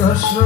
Hare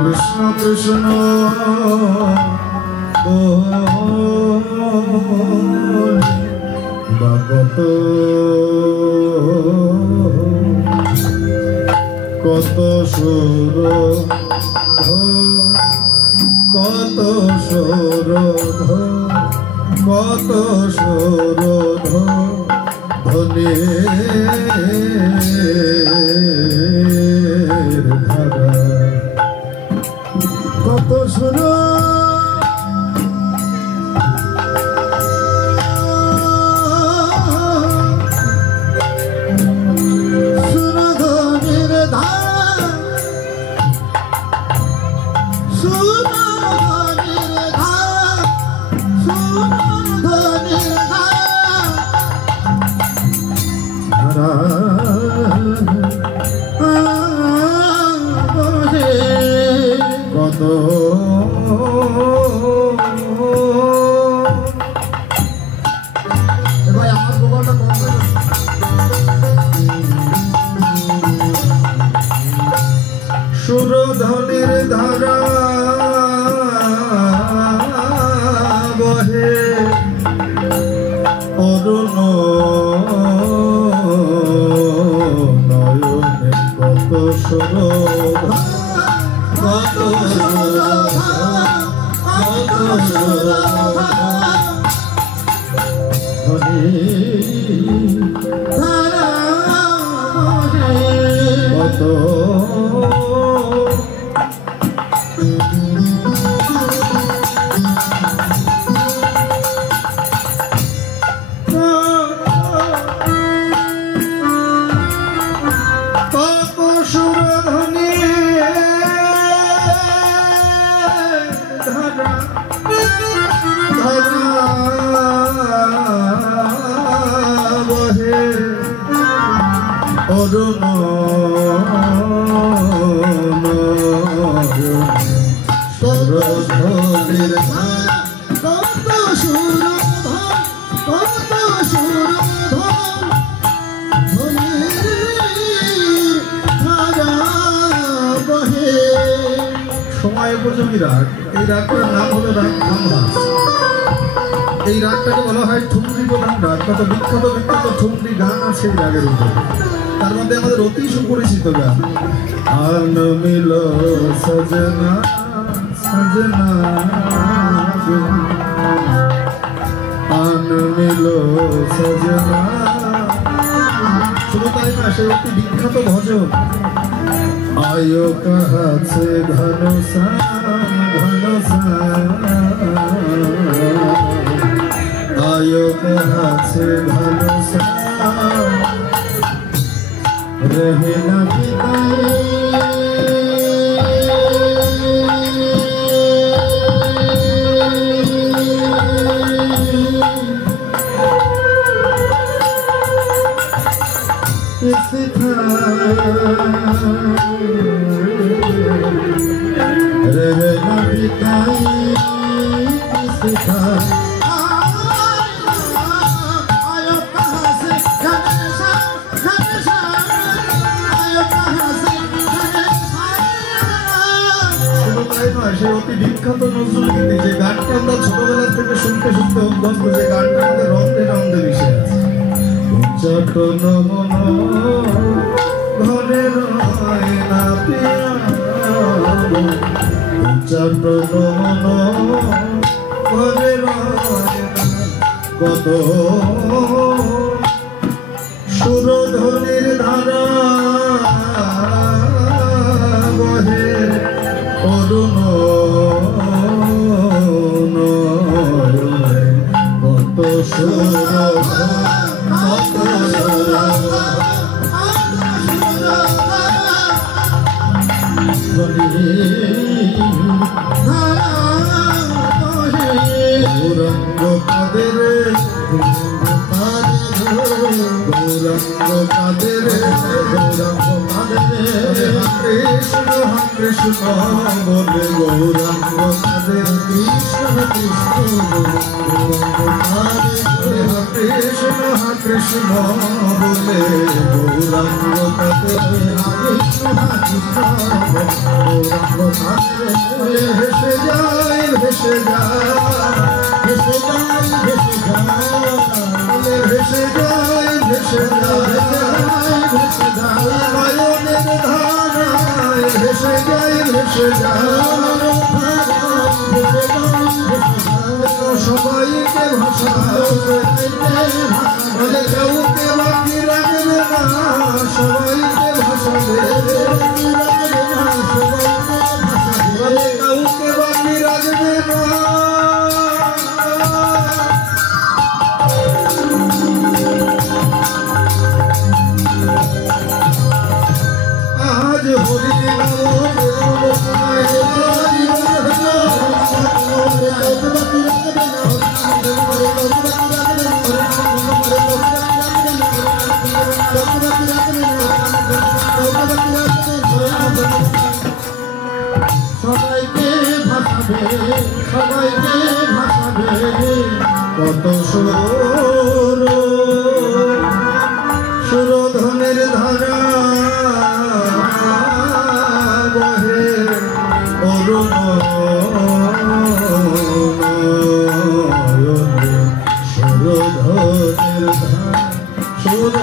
Krishna Krishna কত কত সুর কত সুর কত সুর ধনে ধারা কত সুর কত ভাই আমার গোপালটা সুরধনের ধারা বহে অরুণ নয়নে কত সুরধা কত সুরধা কত সুরধা ধারা কত অরুণ সরধনের কত সুরধা কত সুরধা সময় উপযোগী রাগ। এই রাগটার নাম হলো রাগ খামহাস। এই রাগটাকে বলা হয় ঠুমরি প্রধান রাগ। কত বিখ্যাত বিখ্যাত ঠুমরি গান আছে এই রাগের উপরে। তার মধ্যে আমাদের অতি সুপরিচিত গান আন মিল সজনা সজনা আন মিল সজনা। শুধু তাই না, সে অতি বিখ্যাত ভজন आयो कहाँ से घनसा घनसा आयो कहाँ से घनसा रहे न সে অতি বিখ্যাত নজরুল গীতি যে গানটা আমরা ছোটবেলা থেকে শুনতে শুনতে অভ্যস্ত, যে গানটা আমাদের রন্ধে রন্ধে মিশে আছে। চটন মন ঘরে রয় না পিয়া চটন মন ঘরে রয় না কত সুরধনের ধারা বহে অরুণ কত সুরধা কত সুরধা গৌরঙ্গ পাদের গৌরঙ্গ পাদের গৌরঙ্গ পাদের কৃষ্ণ কৃষ্ণ বলে গৌরঙ্গ পাদের কৃষ্ণ কৃষ্ণ গৌরঙ্গ পাদের কৃষ্ণ কৃষ্ণ বলে গৌরাঙ্গ কাতে ভেসে যায় ভেসে যায় ভেসে যায় ভেসে যায় ভেসে যায় ভেসে যায় ভেসে যায় নয়নের ধারায় ভেসে যায় ভেসে যায় সবাইকে ভাষা বলে কাউকে বাকি রাখবে না সবাইকে ভাষাবে বলে কাউকে বাকি রাখবে না আজ হরি সবাইকে ভাষাবে সবাইকে ভাষাবে কত সুর সুরধনের ধারা বহে অরুণ সুরধনের ধারা সুরধনের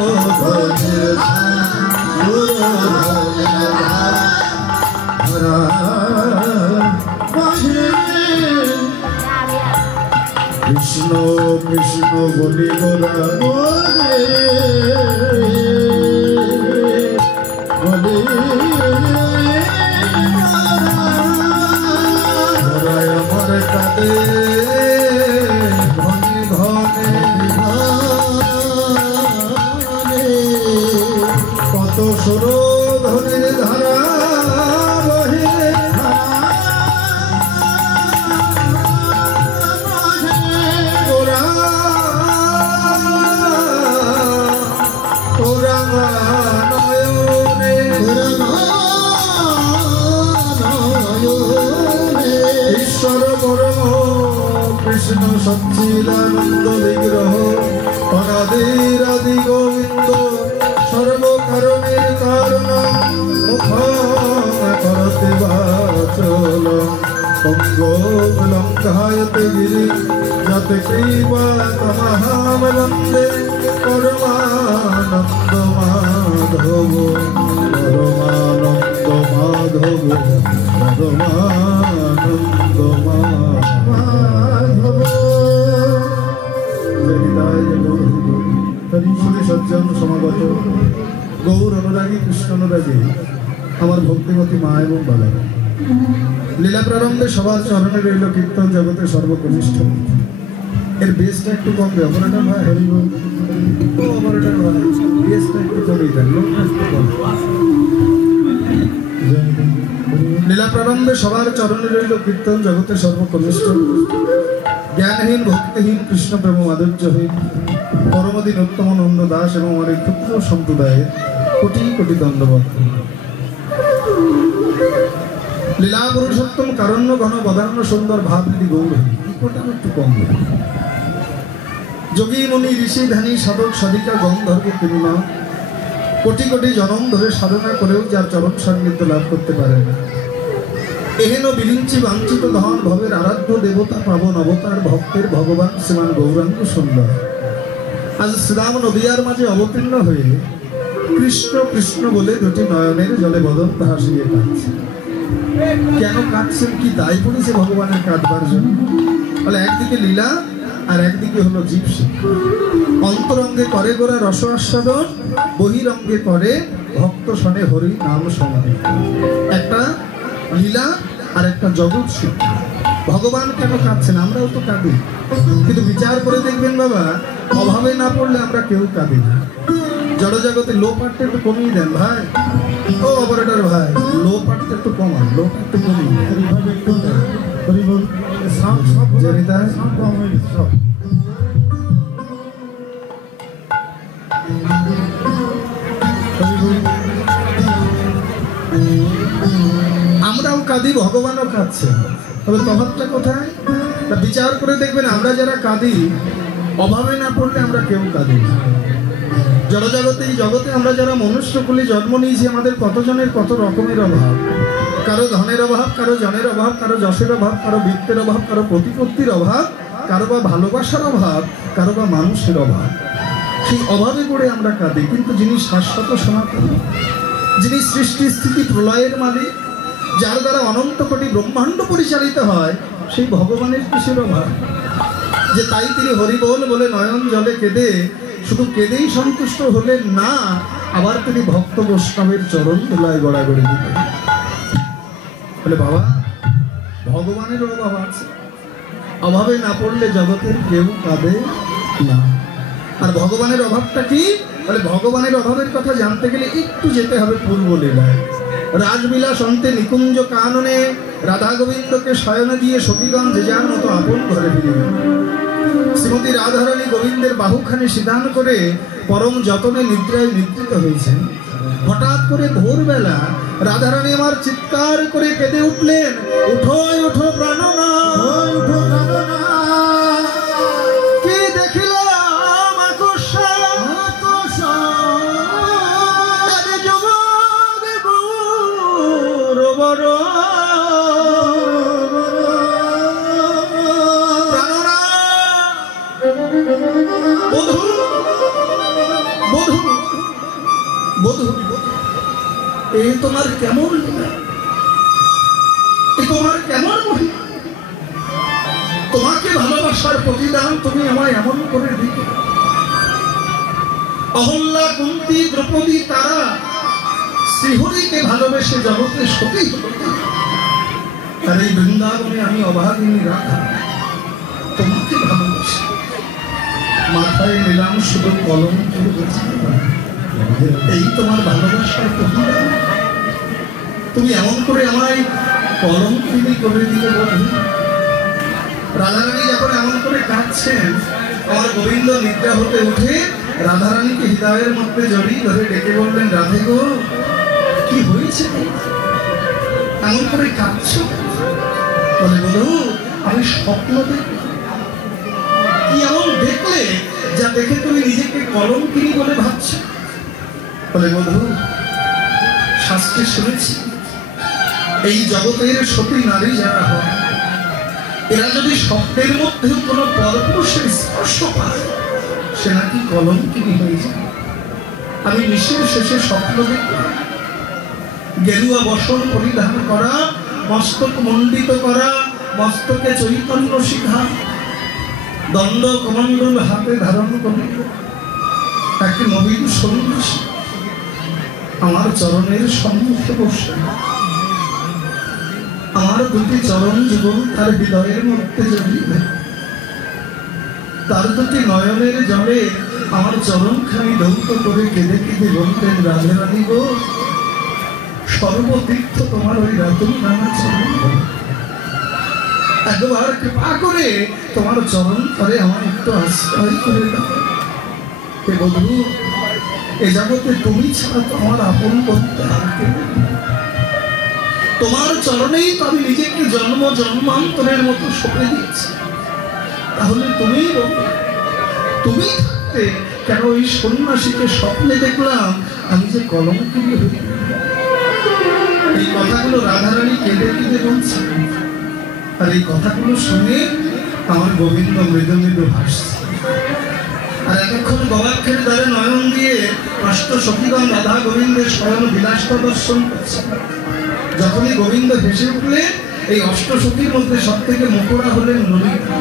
সুরধনের ধারা কৃষ্ণ কৃষ্ণ বলি গোরা বলে আমার কাঁদে ঘনে ঘনে কত সুরধনের ধারা বহে ঈশ্বর পরম কৃষ্ণ সচ্চিদানন্দ বিগ্রহ অনাদির আদি গোবিন্দ সর্বকারণের কারণ মুখ করতে বাচল লঙ্ঘায়তে গিরি যাতে কৃপা তমহাম বন্দে পরমানন্দ মাধব পরমানন্দ মাধব পরমানন্দ মাধব সজ্জন সমাগত গৌর অনুরাগী কৃষ্ণ অনুরাগী আমার ভক্তিমতী মা এবং বাবা লীলা প্রারম্ভে সবার চরণে রইল কীর্তন জগতে সর্বকনিষ্ঠ এর বেসটা একটু কমবে অপারেটর ভাই অপারেটর ভাই বেসটা একটু কমেই দেন লীলা প্রারম্ভে সবার চরণে রইল কীর্তন জগতে সর্বকনিষ্ঠ জ্ঞানহীন ভক্তিহীন কৃষ্ণ প্রেম মাধুর্যহীন পরমদিন উত্তম নন্দ দাস এবং আমার এই ক্ষুদ্র সম্প্রদায়ের কোটি কোটি দণ্ডবত লীলা পুরুষোত্তম কারণ্য ঘন বদান্য সুন্দর ভাবলি গৌর ইকোটা একটু কম যোগী মুনি ঋষি ধ্যানী সাধক সাধিকা গন্ধর্ব পূর্ণিমা কোটি কোটি জনম ধরে সাধনা করেও যার চরণ সান্নিধ্য লাভ করতে পারে না এহেন বিরিঞ্চি বাঞ্ছিত ধন ভবের আরাধ্য দেবতা পাবন অবতার ভক্তের ভগবান শ্রীমান গৌরাঙ্গ সুন্দর আজ শ্রীরাম নদিয়ার মাঝে অবতীর্ণ হয়ে কৃষ্ণ কৃষ্ণ বলে দুটি নয়নের জলে বদন ভাসিয়ে কাঁদছে কেন কাঁদছেন কি দায় পড়েছে ভগবানের কাঁদবার জন্য বলে একদিকে লীলা আর একদিকে হলো জীব শিক্ষা অন্তরঙ্গে করে গোরা রস আস্বাদন বহিরঙ্গে করে ভক্ত শনে হরি নাম সমাধি একটা লীলা আর একটা জগৎ শিক্ষা ভগবান কেন কাঁদছেন আমরাও তো কাঁদি কিন্তু বিচার করে দেখবেন বাবা অভাবে না পড়লে আমরা কেউ কাঁদি না জড় জগতে লো পার্টটা একটু কমিয়ে দেন ভাই ও অপারেটর ভাই লো পার্টটা একটু কমান লো পার্টটা কমিয়ে আমরাও কাঁদি ভগবানও কাঁদছে তবে তফাৎটা কোথায় বিচার করে দেখবেন আমরা যারা কাঁদি অভাবে না পড়লে আমরা কেউ কাঁদি না। জড়জগতে, এই জগতে আমরা যারা মনুষ্য কুলে জন্ম নিয়েছি, আমাদের কতজনের কত রকমের অভাব। কারো ধনের অভাব, কারো জনের অভাব, কারো যশের অভাব, কারো বৃত্তের অভাব, কারো প্রতিপত্তির অভাব, কারো বা ভালোবাসার অভাব, কারো বা মানুষের অভাব। সেই অভাবে পড়ে আমরা কাঁদি। কিন্তু যিনি শাশ্বত সনাতন, যিনি সৃষ্টি স্থিতি প্রলয়ের মালিক, যার দ্বারা অনন্ত কোটি ব্রহ্মাণ্ড পরিচালিত হয়, সেই ভগবানের কিসের অভাব যে তাই তিনি হরিবোল বলে নয়ন জলে কেঁদে শুধু কেঁদেই সন্তুষ্ট হলেন না, আবার তিনি ভক্ত বৈষ্ণবের চরণ ধুলায় গড়াগড়ি দিলেন। বলে বাবা, ভগবানের অভাব আছে, অভাবে না পড়লে জগতের কেউ কাঁদে না। আর ভগবানের অভাবটা কি? বলে ভগবানের অভাবের কথা জানতে গেলে একটু যেতে হবে পূর্ব লীলায়। রাজবিলাস অন্তে নিকুঞ্জ কাননে রাধা গোবিন্দকে শয়নে দিয়ে সখীগণ যে যার মতো আপন ঘরে ফিরিলেন। শ্রীমতী রাধারানী গোবিন্দের বাহুখানে সিধান করে পরম যতনে নিদ্রায় নিদ্রিত হয়েছেন। হঠাৎ করে ভোরবেলা রাধারানী আমার চিৎকার করে কেঁদে উঠলেন, উঠো উঠো প্রাণনাথ, উঠো প্রাণনাথ, কি দেখিলাম আকর্ষণ, আরে জগৎ গুরু বড় বধূ বধূ বধূ, এই তোমার কেমন লীলা, তোমার কেমন মহিমা, তোমাকে ভালোবাসার প্রতিদান তুমি আমায় এমন করে দিতে। অহল্যা, কুন্তী, দ্রৌপদী, তারা শ্রীহরিকে ভালোবেসে জগতে সতী হল, আর এই বৃন্দাবনে আমি অভাগিনী রাধা তোমাকে ভালোবাসি। মাথায় নিলাম শুধু কলঙ্ক, এই তোমার ভালোবাসার প্রতিদান, তুমি এমন করে আমায় কলঙ্কিনী করে দিলে বধূ। রাধারানী যখন এমন করে কাঁদছেন, আমার গোবিন্দ নিদ্রা হতে উঠে রাধারানীকে হৃদয়ের মধ্যে জড়িয়ে ধরে ডেকে বললেন, রাধে গো, কি হয়েছে, এমন করে কাঁদছ? বলে বধূ, আমি স্বপ্ন দেখলাম। কি এমন দেখলে যা দেখে তুমি নিজেকে কলঙ্কিনী বলে ভাবছ? বলে বধূ, শাস্ত্রে শুনেছি এই জগতের সতী নারী যারা হয়, এরা যদি স্বপ্নের মধ্যেও কোনো পরপুরুষের স্পর্শ পায়, সে নাকি কলঙ্কিনী হয়ে যায়। আমি নিশির শেষে স্বপ্ন দেখলাম, গেরুয়া বসন পরিধান করা, মস্তক মণ্ডিত করা, মস্তকে চৈতন্য শিখা, দণ্ড কমণ্ডল হাতে ধারণ করে এক নবীন সন্ন্যাসী আমার চরণের সম্মুখে বসে, আমার দুটি চরণ যুগল তার হৃদয়ের মধ্যে জড়িয়ে, তার দুটি নয়নের জলে আমার চরণখানি ধৌত করে কেঁদে কেঁদে বলতেন, রাধে রানী গো, সর্বতীর্থ তোমার ওই রাতুল নানা চরণ, একবার কৃপা করে তোমার চরণ করে আমার একটু আশ্রয় করে দাও। হে বধূ, এ জগতে তুমি ছাড়া তো আমার আপন করতে আর কেউ, তোমার চরণেই তো আমি নিজেকে জন্ম জন্মান্তরের মতো সঁপে দিয়েছি। তাহলে তুমি তুমি থাকতে কেন ওই সন্ন্যাসীকে স্বপ্নে দেখলাম আমি যে কলঙ্কিনী হই? এই কথাগুলো রাধারানী কেঁদে কেঁদে বলছেন। আর এই কথাগুলো শুনে আমার গোবিন্দ মৃদু মৃদু হাসছে। আর এতক্ষণ গবাক্ষের দ্বারে নয়ন দিয়ে অষ্ট সখীগণ রাধা গোবিন্দের স্বয়ং বিলাস প্রদর্শন করছে। যখনই গোবিন্দ ভেসে উঠলে, এই অষ্ট সখীর মধ্যে সব থেকে মুখরা হলেন ললিতা।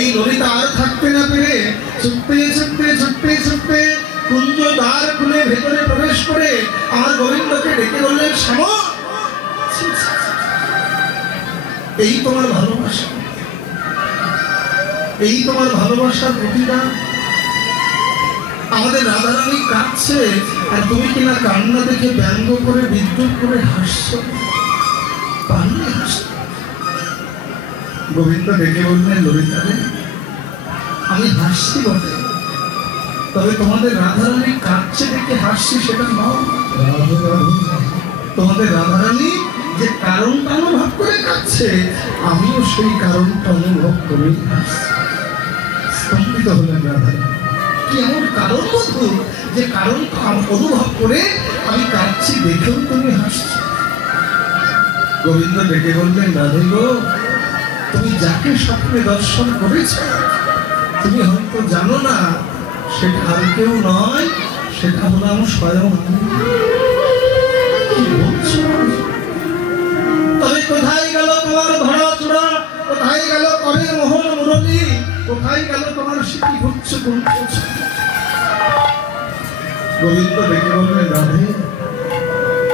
এই ললিতা আর থাকতে না পেরে ছুটতে ছুটতে ছুটতে ছুটতে কুঞ্জ দ্বার খুলে ভেতরে প্রবেশ করে আমার গোবিন্দকে ডেকে বললেন, শ্যাম, এই তোমার ভালোবাসা, এই তোমার ভালোবাসার প্রতিদান। আমাদের রাধারানী কাঁদছে, আর তুমি কিনা কান্না দেখে ব্যঙ্গ করে বিদ্রুপ করে হাসছো, পারলে হাসছো। গোবিন্দ ডেকে বললেন, ললিতা রে, আমি হাসছি বটে, তবে তোমাদের রাধারানী কাঁদছে দেখে হাসছি সেটা নয়। তোমাদের রাধারানী যে কারণটা অনুভব করে কাঁদছে, আমিও সেই কারণটা অনুভব করে হাসছি। দুঃখিত হলেন রাধা। কি এমন কারণ বন্ধু যে কারণ অনুভব করে আমি কাঁদছি দেখেও তুমি হাসছো? গোবিন্দ ডেকে বললেন, রাধে গো, তুমি যাকে স্বপ্নে দর্শন করেছ তুমি হয়তো জানো না সেটা আর কেউ নয়, সেটা হলাম স্বয়ং আমি। কি বলছো? তবে কোথায় গেল তোমার ধরা চূড়া, কোথায় গেল করের মোহন মুরলী, কোথায় গেল তোমার স্মৃতি ঘুরছে কুঞ্চ? গোবিন্দ ডেকে বললেন, রাধে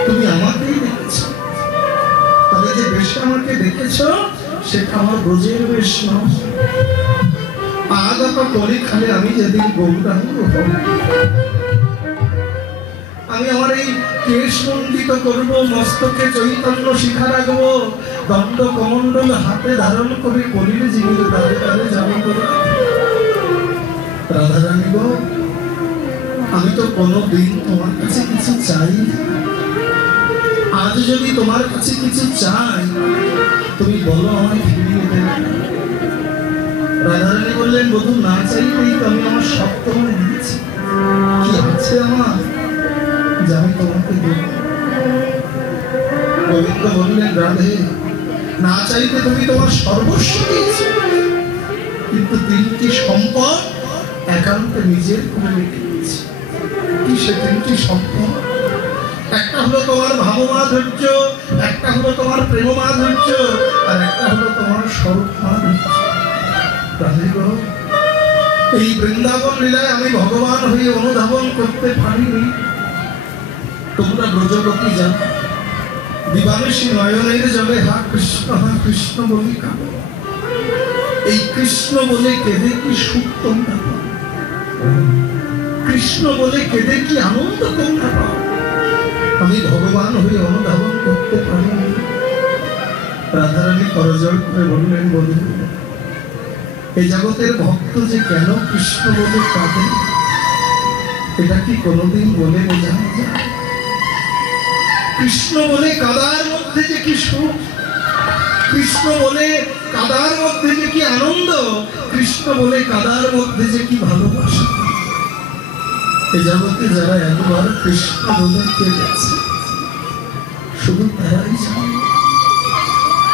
তুমি আমাকেই দেখেছ, তবে যে বেশে আমাকে দেখেছ সেটা আমার ব্রজের বেশ নয়। আগত কলিখালে আমি যেদিন গৌরাঙ্গ হব, আমি আমার এই কেশ মণ্ডিত করবো, মস্তকে চৈতন্য শিখা রাখবো, দণ্ড কমণ্ডল হাতে ধারণ করে কলিলে জীবিত দ্বারে দ্বারে যাবো করে। রাধারানী গো, আমি তো কোনোদিন তোমার কাছে কিছু চাই, আজ যদি তোমার কাছে কিছু চাই তুমি বলো আমায় ফিরিয়ে দেবে। রাধারানী বললেন, বধূ না চাইলেই তো আমি আমার সব তোমায় দিয়েছি, কি আছে আমার যে আমি তোমাকে দেব? গোবিন্দ বললেন, রাধে না চাইতে তুমি তোমার সর্বস্ব দিয়েছো, কিন্তু তিনটি সম্পদ একান্ত নিজের করে রেখে দিয়েছি। কি সে তিনটি সম্পদ? একটা হলো তোমার ভাবমাধুর্য, একটা হলো তোমার প্রেম মাধুর্য, আর একটা হলো তোমার স্বরূপ মাধুর্য। এই বৃন্দাবন লীলায় আমি ভগবান হয়ে অনুধাবন করতে পারিনি। তোমরা ব্রজগতি জানো, দিবানিশী নয়নের জলে হা কৃষ্ণ বলি কাঁদো। এই কৃষ্ণ বলে কেঁদে কি সুখ তোমরা পাও, কৃষ্ণ বলে কেঁদে কি আনন্দ তোমরা পাও, আমি ভগবান হয়ে অনুধাবন করতে পারিনি। রাধারানী করজোড় করে বললেন, বন্ধু এই জগতের ভক্ত যে কেন কৃষ্ণ বলে কাঁদে এটা কি কোনোদিন বলে বোঝানো যায়? কৃষ্ণ বলে কাদার মধ্যে যে কি সুখ, কৃষ্ণ বলে কাদার মধ্যে যে কি আনন্দ, কৃষ্ণ বলে কাদার মধ্যে যে কি ভালোবাসা। এই জগতে যারা একবার কৃষ্ণ বলে কেঁদেছে শুধু তারাই জানে।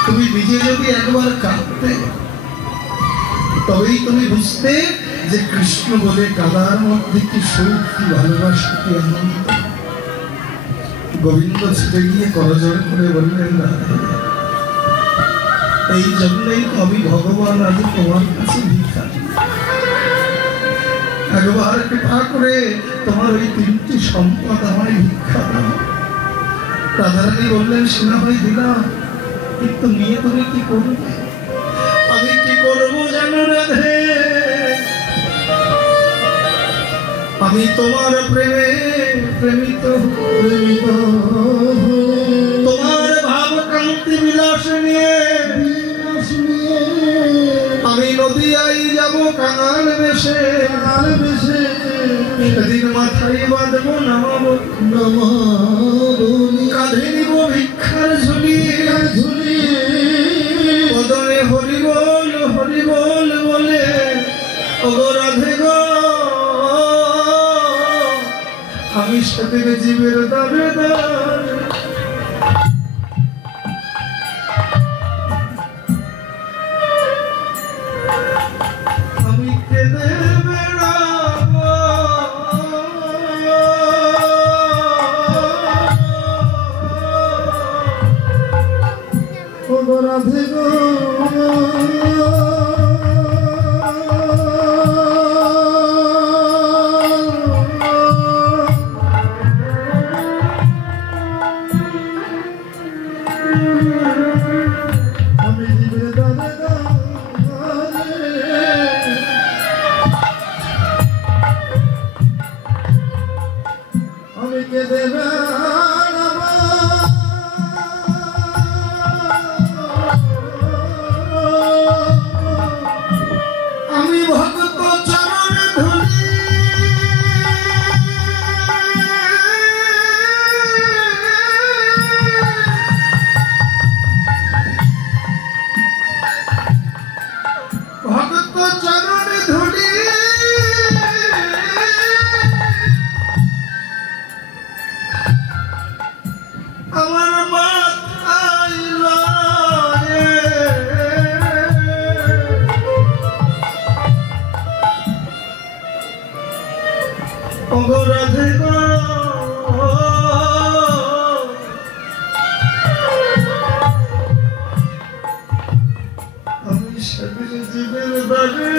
তুমি নিজে যদি একবার কাঁদতে তবেই তুমি বুঝতে যে কৃষ্ণ বলে কাদার মধ্যে কি সুখ, কি ভালোবাসা, কি আনন্দ। গোবিন্দ ছুটে গিয়ে করজোড় করে বললেন, এই জন্যই আমি ভগবান আজ তোমার কাছে ভিক্ষা একবার কৃপা করে তোমার ওই তিনটি সম্পদ আমায় ভিক্ষা দাও। রাধারানী বললেন, সেনা হয়ে দিলাম, কিন্তু নিয়ে তুমি কি করবে? আমি কি করবো জানো রাধে? আমি তোমার প্রেমে প্রেমিত, তোমার ভাব কান্তি বিলাস নিয়ে আমি নদিয়ায় যাব কাঙাল বেশে, সেদিন মাথায় বাঁধবো নামাবো, কাঁধে নিব ভিক্ষার ঝুলি, পদনে হরিবল হরিবল বলে ওগো রাধে গো, আমি সেদিন জীবের দাবেদার। আমি কেঁদে বেড়াবো ওগো রাধে গো, অগরাধে গো আমি সেদিন জীবের দ্বারে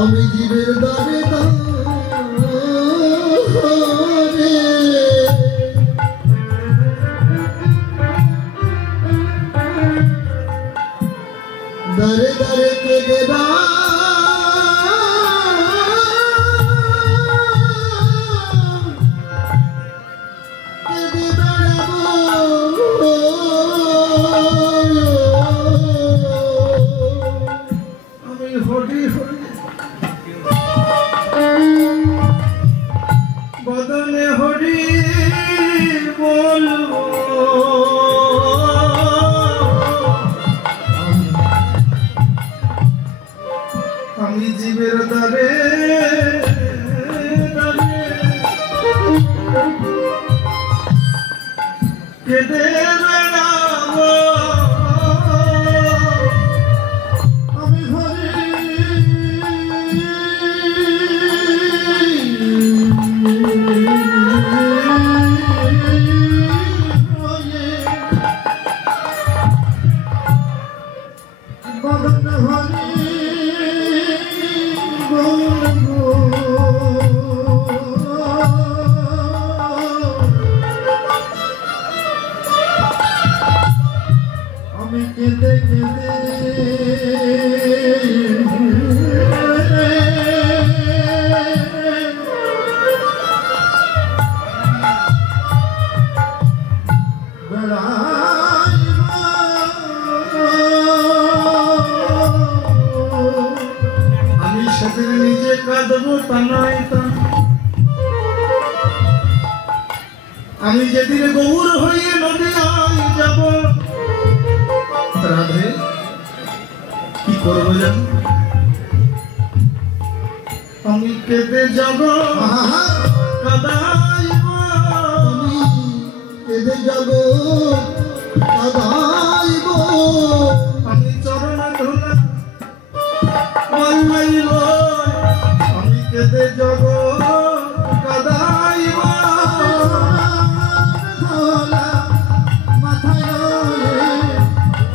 আমি জীবের দ্বারে দারে দারে কেঁদে আমি হরি হরি বদনে হরি বলবো আমি জীবের দ্বারে কেঁদে বেড়াবো আমি হরি বদন হরি আমি কেঁদে কেঁদে আমি সেদিন নিজে কাঁদবো তা নয় তা আমি যেদিন গৌর হয়ে নদীয়ায় যাব রাধে কি করবো জানো আমি কেঁদে যাব কাঁদাইব কেঁদে যাব কাঁদাইব আমি চরণ ধুলা মাথাইব আমি কেঁদে যাব কাঁদাইব ধুলা মাথাইব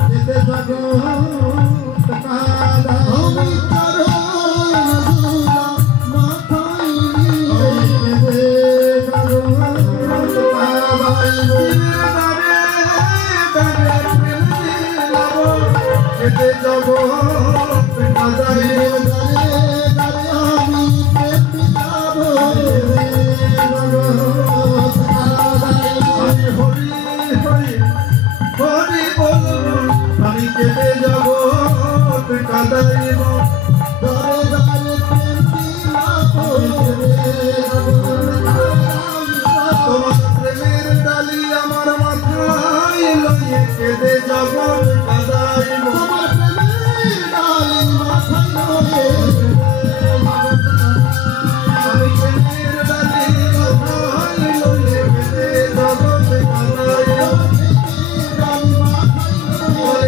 কেঁদে যাব আমি কেটে যাব কাঁদাইব দরে দরে তোমার প্রেমের ডালি আমার মাথায় লইয়ে কেটে যাব কাঁদাইব তোমার প্রেমের ডালি মাথায় লইয়ে আমি প্রেমের ডালি মাথায় লইয়ে কেটে যাব কাঁদাইব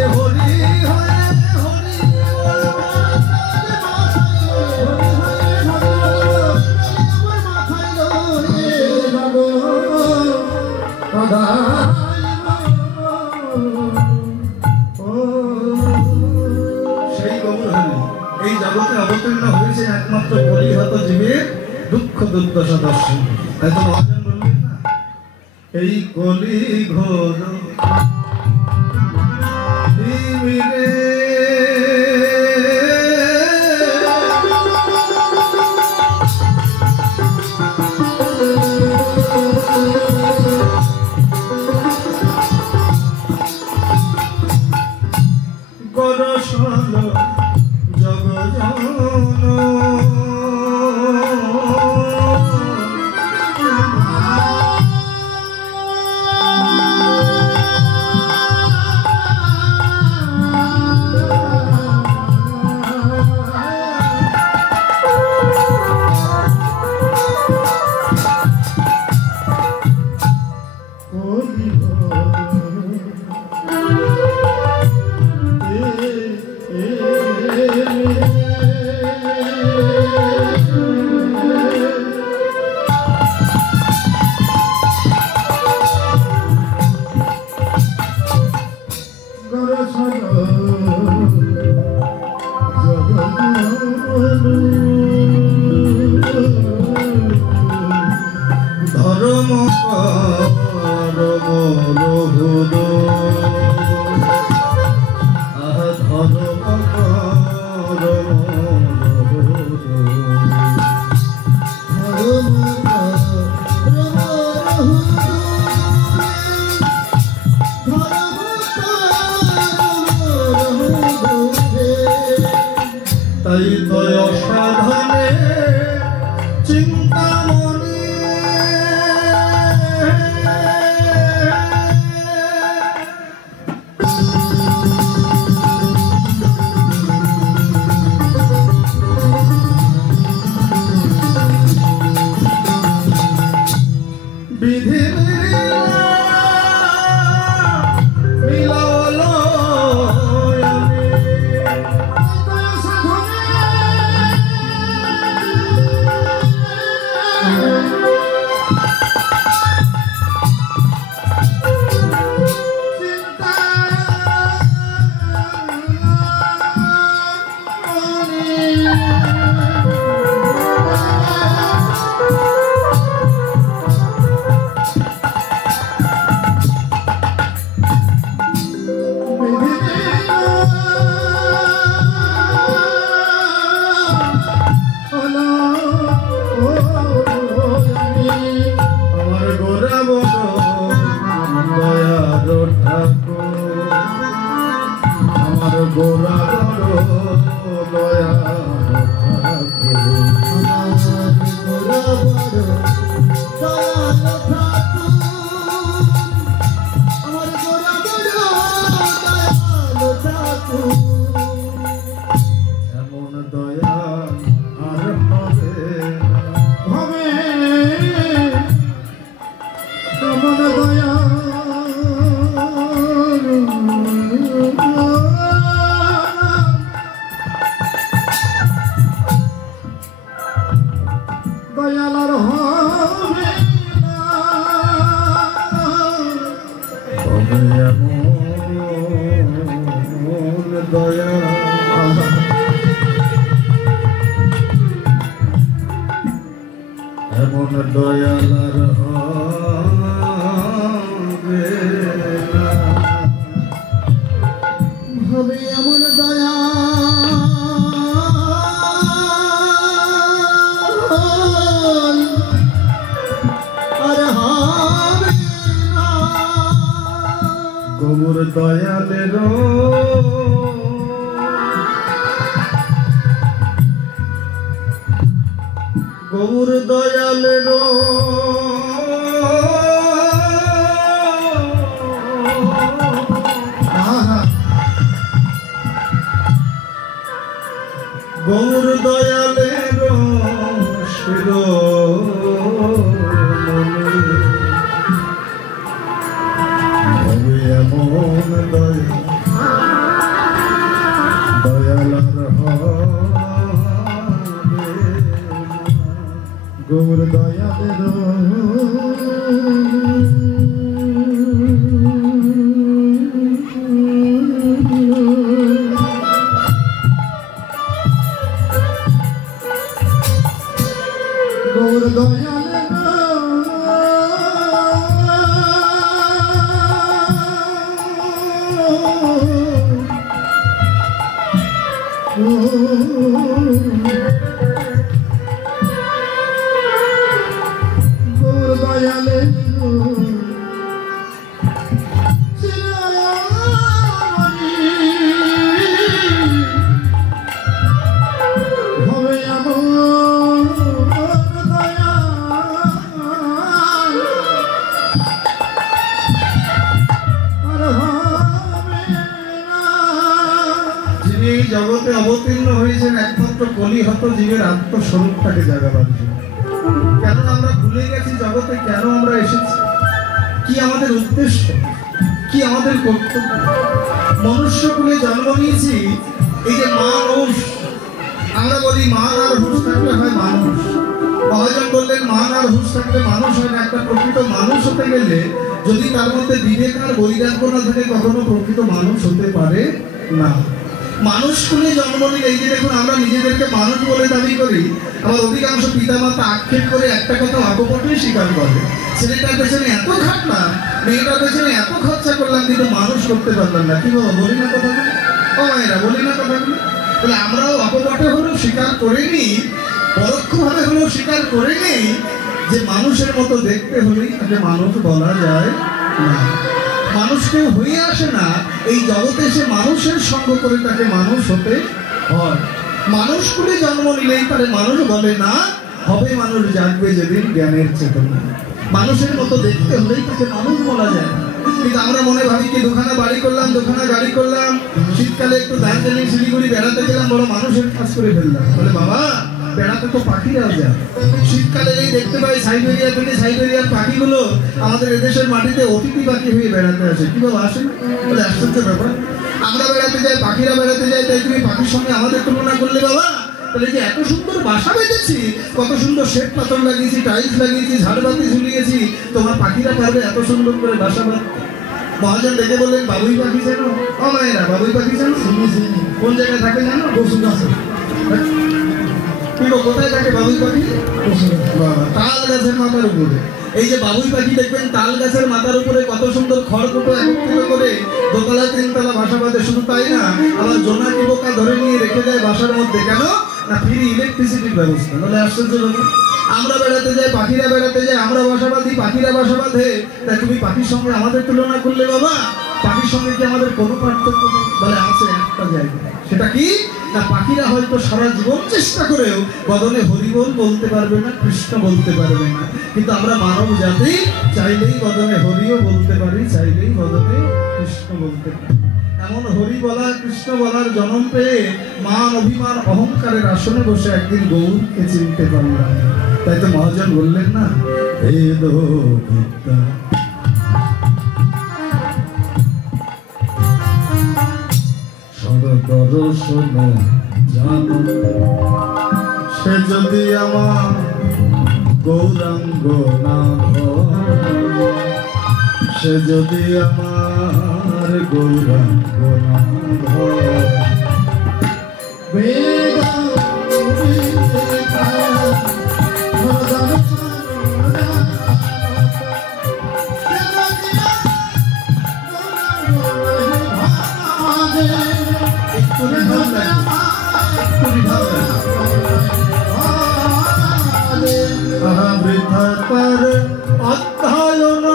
হরি হরে হরি সেই গৌরহরি এই জগতে অবতীর্ণ হয়েছে একমাত্র পরিহত জীবের দুঃখ দুর্দশা দর্শন। তাই তো মহাজন বললেন না, এই কলি ঘোর রে গরসল জগজন ধর্ম করম রঘুদ ধর্ম করম রঘুদ তাই তো অসাধনে চিন্তামণি বিধি মিলাল আমার গোরা বড় দয়া এমন দয়া আর হবে এমন দয়া দয়ালার হবে এমন দয়া এমন দয়ালার হবে এমন দয়া গৌর দয়ালের গৌর দয়ালের গৌর দয়ালের শির এমন দয়ালার গৌর দয়ালের গৌর দয়ালের জগতে অবতীর্ণ হয়েছেন একমাত্র কলিহত জীবের আত্মস্বরূপটাকে জাগাবার জন্য। কেন আমরা ভুলে গেছি জগতে কেন আমরা এসেছি, কি আমাদের উদ্দেশ্য, কি আমাদের কর্তব্য। মনুষ্যকুলে জন্ম নিয়েছি, এই যে মানুষ, আমরা বলি মান আর হুঁশ থাকলে হয় মানুষ। মহাজন বললেন মান আর হুঁশ থাকলে মানুষ হয় না। একটা প্রকৃত মানুষ হতে গেলে যদি তার মধ্যে বিবেক আর বৈরাগ্য না থাকে কখনো প্রকৃত মানুষ হতে পারে না। মানুষ কুলে জন্ম নিলে, এই যে দেখুন আমরা নিজেদেরকে মানুষ বলে দাবি করি, আবার অধিকাংশ পিতামাতা আক্ষেপ করে একটা কথা অকপটে স্বীকার করে, ছেলেটার পেছনে এত খাটলাম, মেয়েটার পেছনে এত খরচা করলাম, কিন্তু মানুষ করতে পারলাম না। কি বাবা বলি না কথাগুলো? ও মায়েরা বলি না কথাগুলো? তাহলে আমরাও অকপটে হলেও স্বীকার করে নিই, পরোক্ষভাবে হলেও স্বীকার করে নেই যে মানুষের মতো দেখতে হলেই তাকে মানুষ বলা যায় না। মানুষ কেউ হয়ে আসে না, এই জগতে সে মানুষের সঙ্গ করে তাকে মানুষ হতে হয়। মানুষ করে জন্ম নিলেই তারে মানুষ বলে না, হবে মানুষ জাগবে যেদিন জ্ঞানের চেতনা। মানুষের মতো দেখতে হলেই তাকে মানুষ বলা যায়। কিন্তু আমরা মনে ভাবি কি দুখানা বাড়ি করলাম, দুখানা গাড়ি করলাম, শীতকালে একটু দার্জিলিং শিলিগুড়ি বেড়াতে গেলাম, বড় মানুষের কাজ করে ফেললাম। বলে বাবা বেড়াতে তো পাখিরাও যায়। শীতকালে এই দেখতে পাই সাইবেরিয়া থেকে সাইবেরিয়ার পাখিগুলো আমাদের এদেশের মাটিতে অতিথি পাখি হয়ে বেড়াতে আসে। কি বাবা আসে? বলে আশ্চর্য ব্যাপার, আমরা বেড়াতে যাই, পাখিরা বেড়াতে যায়, তাই তুমি পাখির সঙ্গে আমাদের তুলনা করলে বাবা? তাহলে যে এত সুন্দর বাসা বেঁধেছি, কত সুন্দর শ্বেত পাথর লাগিয়েছি, টাইলস লাগিয়েছি, ঝাড়বাতি ঝুলিয়েছি, তোমার পাখিরা পারবে এত সুন্দর করে বাসা বাঁধতে? মহাজন ডেকে বললেন বাবুই পাখি জানো? ও মায়েরা বাবুই পাখি জানো? কোন জায়গায় থাকে জানো? বসুন আছে। কোথায় থাকে বাবুই পাখি? তাল গাছের মাথার উপরে। এই যে বাবুই পাখি দেখবেন তাল গাছের মাথার উপরে কত সুন্দর খড়কুটো একত্রিত করে দোতলা তিনতলা বাসা বাঁধে। শুধু তাই না, আবার জোনাকি পোকা ধরে নিয়ে রেখে দেয় বাসার মধ্যে। কেন না? ফ্রি ইলেকট্রিসিটির ব্যবস্থা। তাহলে আশ্চর্য ব্যাপার, আমরা বেড়াতে যাই, পাখিরা বেড়াতে যায়, আমরা বাসা বাঁধি, পাখিরা বাসা বাঁধে, তাই তুমি পাখির সঙ্গে আমাদের তুলনা করলে বাবা? পাখির সঙ্গে কি আমাদের কোনো পার্থক্য নেই? বলে আছে একটা জায়গা, সেটা কি না, পাখিরা হয়তো সারা জীবন চেষ্টা করেও বদনে হরিবোল বলতে পারবে না, কৃষ্ণ বলতে পারবে না, কিন্তু আমরা মানব জাতি চাইলেই বদনে হরিও বলতে পারি, চাইলেই বদনে কৃষ্ণ বলতে পারি। এমন হরি বলা কৃষ্ণ বলার জন্ম পেয়ে মান অভিমান অহংকারের আসনে বসে একদিন গৌরকে চিনতে পারলাম। তাই তো মহাজন বললেন না, বেদ বিদ্যা দর্শন জানো, সে যদি আমার গৌরাঙ্গ না হয়, সে যদি আমার গৌরাঙ্গ না হয়। বৃথার অধ্যয়ন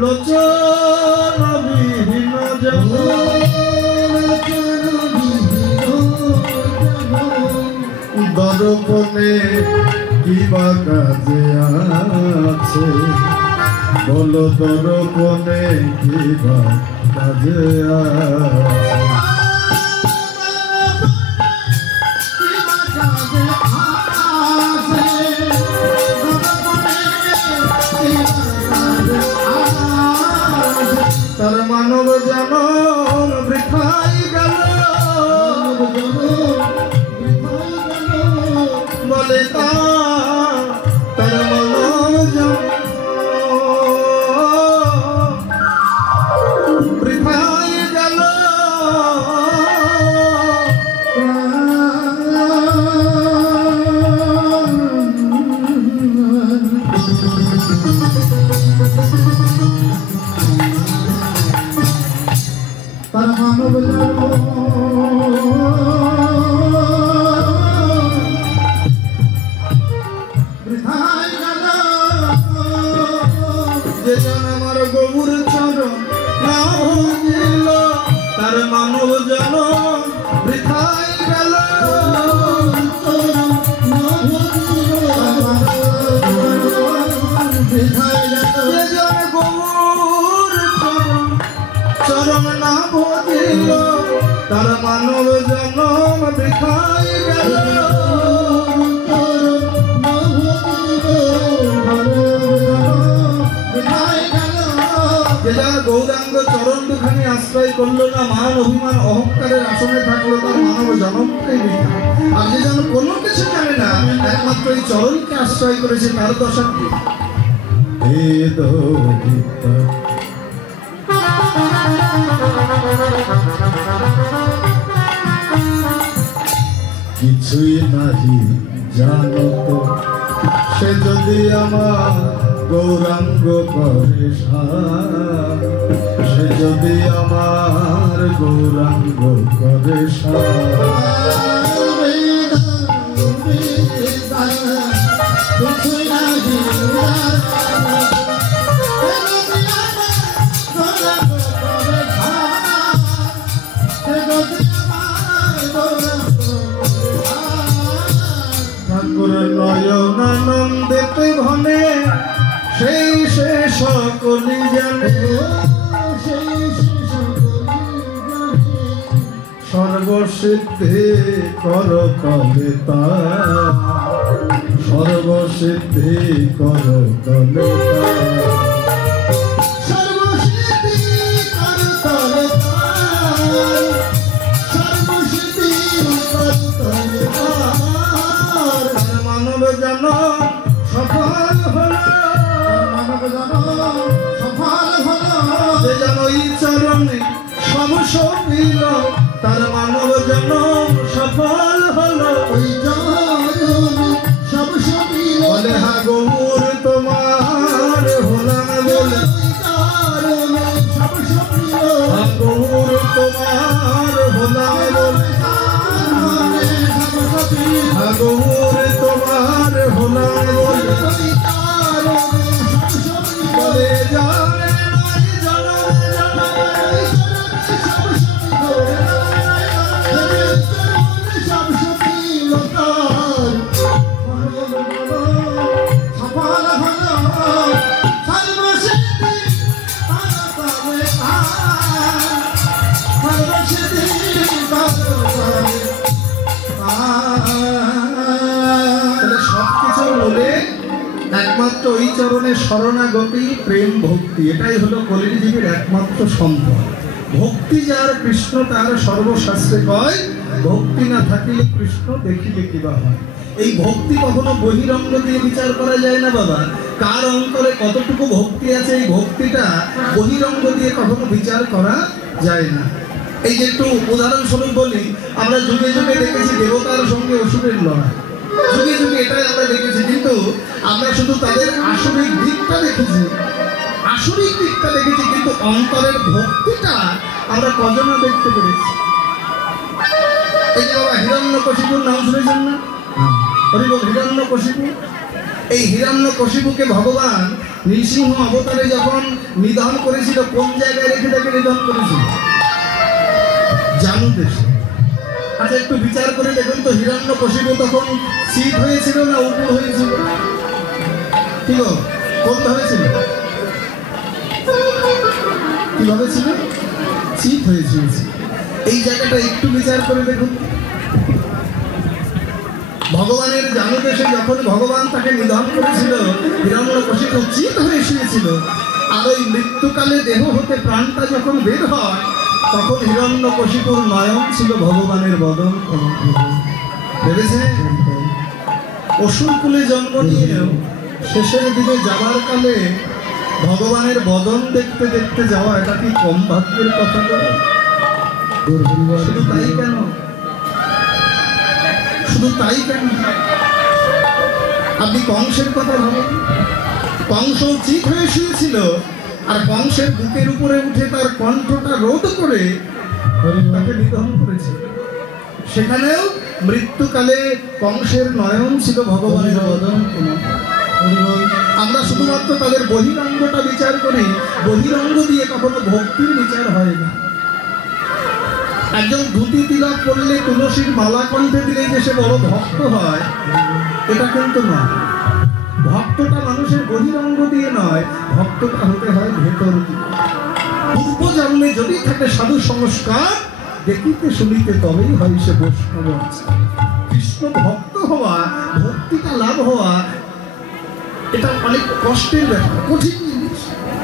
লোচন বিহীন দর্পণে কিবা কাজে আছে, বলো দর্পণে কিবা কাজে আছে। তার মানব জনম বৃথাই গেল, বলে তার মানব জনম বৃথাই গেল। তার মানব যে জন আমার গৌর চরণ না ভজিল, তার মানব জন বৃথাই গেল। যে জন গৌর চরণ তার মানব জন্ম দেখাই গেল। যেটা গৌরাঙ্গ চরণ দুখানি আশ্রয় করলো না, মান অভিমান অহংকারের আসনে থাকলো, তার মানব জন্মটাই বৃথা। আর যে যেন কোনো কিছু জানে না, একমাত্র এই চরণকে আশ্রয় করেছে, তার দশা কি? কিছুই নাহি জানো তো, সে যদি আমার গৌরাঙ্গ করে সার, সে যদি আমার গৌরাঙ্গ করে সার। ঠাকুর নয়নানন্দেতে ঘনে সেই সে সকলি জানে, সর্বসিদ্ধি কর তবে তার, সর্বসিদ্ধি কর তবে মানব জন সফল হল, মানব জন সফল হল, যে যেন এই চরণে সমসমিল, তার মানব জন সফল হল। ওই চরণে সমসমিল বলে হা গৌর তোমার হলাম বলে, হা গৌর তোমার হলাম বলে, হা গৌর তোমার হলাম বলে, বলে জানে নাই জনমে জনমে সবকিছু বলে একমাত্র ওই চরণের শরণাগতি প্রেম ভক্তি, এটাই হলো কলির জীবের একমাত্র সম্পদ। ভক্তি যার কৃষ্ণ তার সর্বশাস্ত্রে কয়, ভক্তি না থাকিলে কৃষ্ণ দেখিলে কিবা হয়। এই ভক্তি কখনো বহিরঙ্গ দিয়ে বিচার করা যায় না বাবা, কার অন্তরে কতটুকু ভক্তি আছে এই ভক্তিটা বহিরঙ্গ দিয়ে কখনো বিচার করা যায় না। এই যে একটু উদাহরণস্বরূপ বলি, আমরা যুগে যুগে দেখেছি দেবতার সঙ্গে অসুরের লড়াই, যুগে যুগে এটাই আমরা দেখেছি, কিন্তু আমরা শুধু তাদের আসরিক দিকটা দেখেছি, আসরিক দিকটা দেখেছি, কিন্তু অন্তরের ভক্তিটা আমরা কজনা দেখতে পেরেছি। এই যে বাবা হিরণ্যকশিপুর নাম শুনেছেন না? হিরণ্যকশিপু, এই হিরণ্যকশিপুকে ভগবান নৃসিংহ অবতারে যখন নিধন করেছিল, কোন জায়গায় রেখে তাকে নিধন করেছিল? জানু দেশে। আচ্ছা একটু বিচার করে দেখুন তো, হিরণ্যকশিপু তখন চিত হয়েছিল না উপুর হয়েছিল? ঠিক কোনভাবে ছিল? কিভাবে ছিল? চিত হয়েছিল। এই জায়গাটা একটু বিচার করে দেখুন। ভগবানের জানু দেশে যখন ভগবান তাকে নিধন করেছিল, হিরণ্যকশিপু চিত হয়ে শুয়েছিল, আর ওই মৃত্যুকালে দেহ হতে প্রাণটা যখন বের হয়, তখন হিরণ্যকশিপুর নয়ন ছিল ভগবানের বদন। ভেবেছে অসুর কুলে জন্ম নিয়েও শেষের দিকে যাবার কালে ভগবানের বদন দেখতে দেখতে যাওয়া, এটা কি কম ভাগ্যের কথা? শুধু তাই কেন? শুধু তাই কেন? আপনি কংসের কথা ভাবেন, কংস চিত হয়ে শুয়েছিল, আর কংসের বুকের উপরে উঠে তার কণ্ঠটা রোধ করে তাকে নিধন করেছে। সেখানেও মৃত্যুকালে কংসের নয়ন ছিল ভগবানের বদন। আমরা শুধুমাত্র তাদের বহিরঙ্গটা বিচার করি, বহিরঙ্গ দিয়ে কখনো ভক্তির বিচার হয় না। একজন ধুতি তিলক করলে, তুলসীর মালা কণ্ঠে দিলেই যে সে বড় ভক্ত হয়, এটা কিন্তু নয়। ভক্তটা মানুষের বহিরঙ্গ দিয়ে নয়, ভক্তটা হতে হয় ভেতর দিয়ে। পূর্ব জন্মে যদি থাকে সাধু সংস্কার, দেখিতে শুনিতে তবেই হয় সে বৈষ্ণব। কৃষ্ণ ভক্ত হওয়া, ভক্তিটা লাভ হওয়া, এটা অনেক কষ্টের ব্যাপার, কঠিন জিনিস।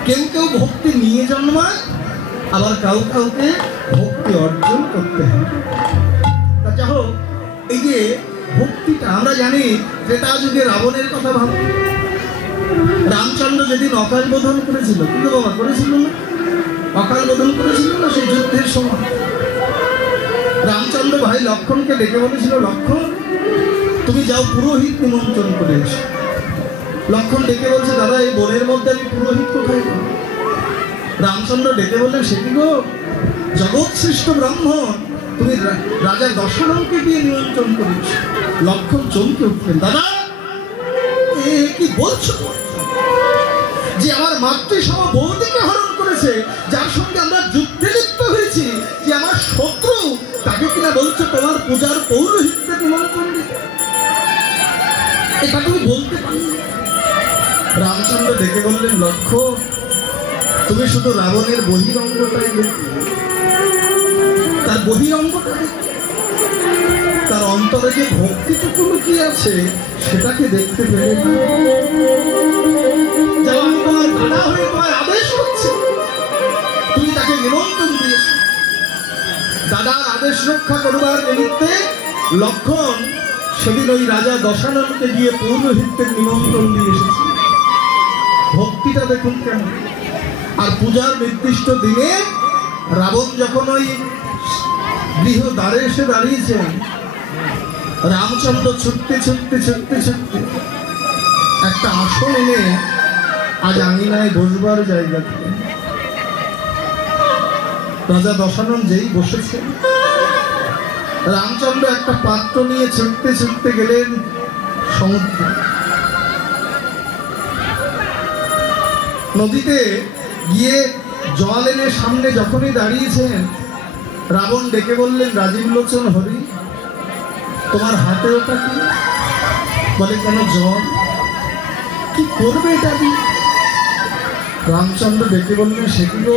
কেউ কেউ ভক্তি নিয়ে জন্মায়, আবার কাউকে ভক্তি অর্জন করতে হয়। তা যা হোক, এই যে ভক্তিটা আমরা জানি, ত্রেতা যুগে রাবণের কথা ভাব। রামচন্দ্র যেদিন অকাল বোধন করেছিল, কিন্তু বাবা করেছিল না, অকাল বোধন করেছিল না সেই যুদ্ধের সময়। রামচন্দ্র ভাই লক্ষণকে ডেকে বলেছিল, লক্ষণ তুমি যাও পুরোহিত নিমন্ত্রণ করে এসো। লক্ষণ ডেকে বলছে, দাদা এই বনের মধ্যে আমি পুরোহিত কোথায় পাবো? রামচন্দ্র ডেকে বললেন, সেটি গো জগৎ শ্রেষ্ঠ ব্রাহ্মণ, তুমি রাজা দশরথকে দিয়ে নিমন্ত্রণ করেছ। লক্ষণ চমকে উঠলেন, দাদা এ কি বলছো? যে আমার মাতৃসম বৌদিকে হরণ করেছে, যার সঙ্গে আমরা যুদ্ধে লিপ্ত হয়েছি, যে আমার শত্রু, তাকে কিনা বলছো তোমার পূজার পৌরোহিত্যে নিমন্ত্রণ দিতে? এটা তুমি বলতে পারলে? রামচন্দ্র ডেকে বললেন, লক্ষ্য তুমি শুধু রাবণের বহিরঙ্গটাই দেখো, তার বহিরঙ্গটা দেখো, তার অন্তরে যে ভক্তিটুকু কি আছে সেটাকে দেখতে পেলে না। যেমন তোমার দাদা হয়ে তোমার আদেশ হচ্ছে, তুমি তাকে নিমন্ত্রণ দিয়েছ। দাদার আদেশ রক্ষা করবার নিমিত্তে লক্ষণ সেদিন ওই রাজা দশাননকে দিয়ে পৌরোহিত্যের নিমন্ত্রণ দিয়ে এসেছে। ভক্তিটা দেখুন কেমন। আর পূজার নির্দিষ্ট দিনে রাবণ যখন ওই গৃহ দ্বারে এসে দাঁড়িয়েছেন, রামচন্দ্র ছুটতে ছুটতে ছুটতে ছুটতে একটা আসন এনে আজ আঙিনায় বসবার জায়গা থেকে রাজা দশানন যেই বসেছেন, রামচন্দ্র একটা পাত্র নিয়ে ছুটতে ছুটতে গেলেন সমুদ্রে। নদীতে গিয়ে জল এনে সামনে যখনই দাঁড়িয়েছেন, রাবণ ডেকে বললেন, রাজীব লোচন হরি, তোমার হাতে ওটা কি? বলে, কেন জল? কি করবে এটা দিয়ে? রামচন্দ্র ডেকে বললেন, সেগুলো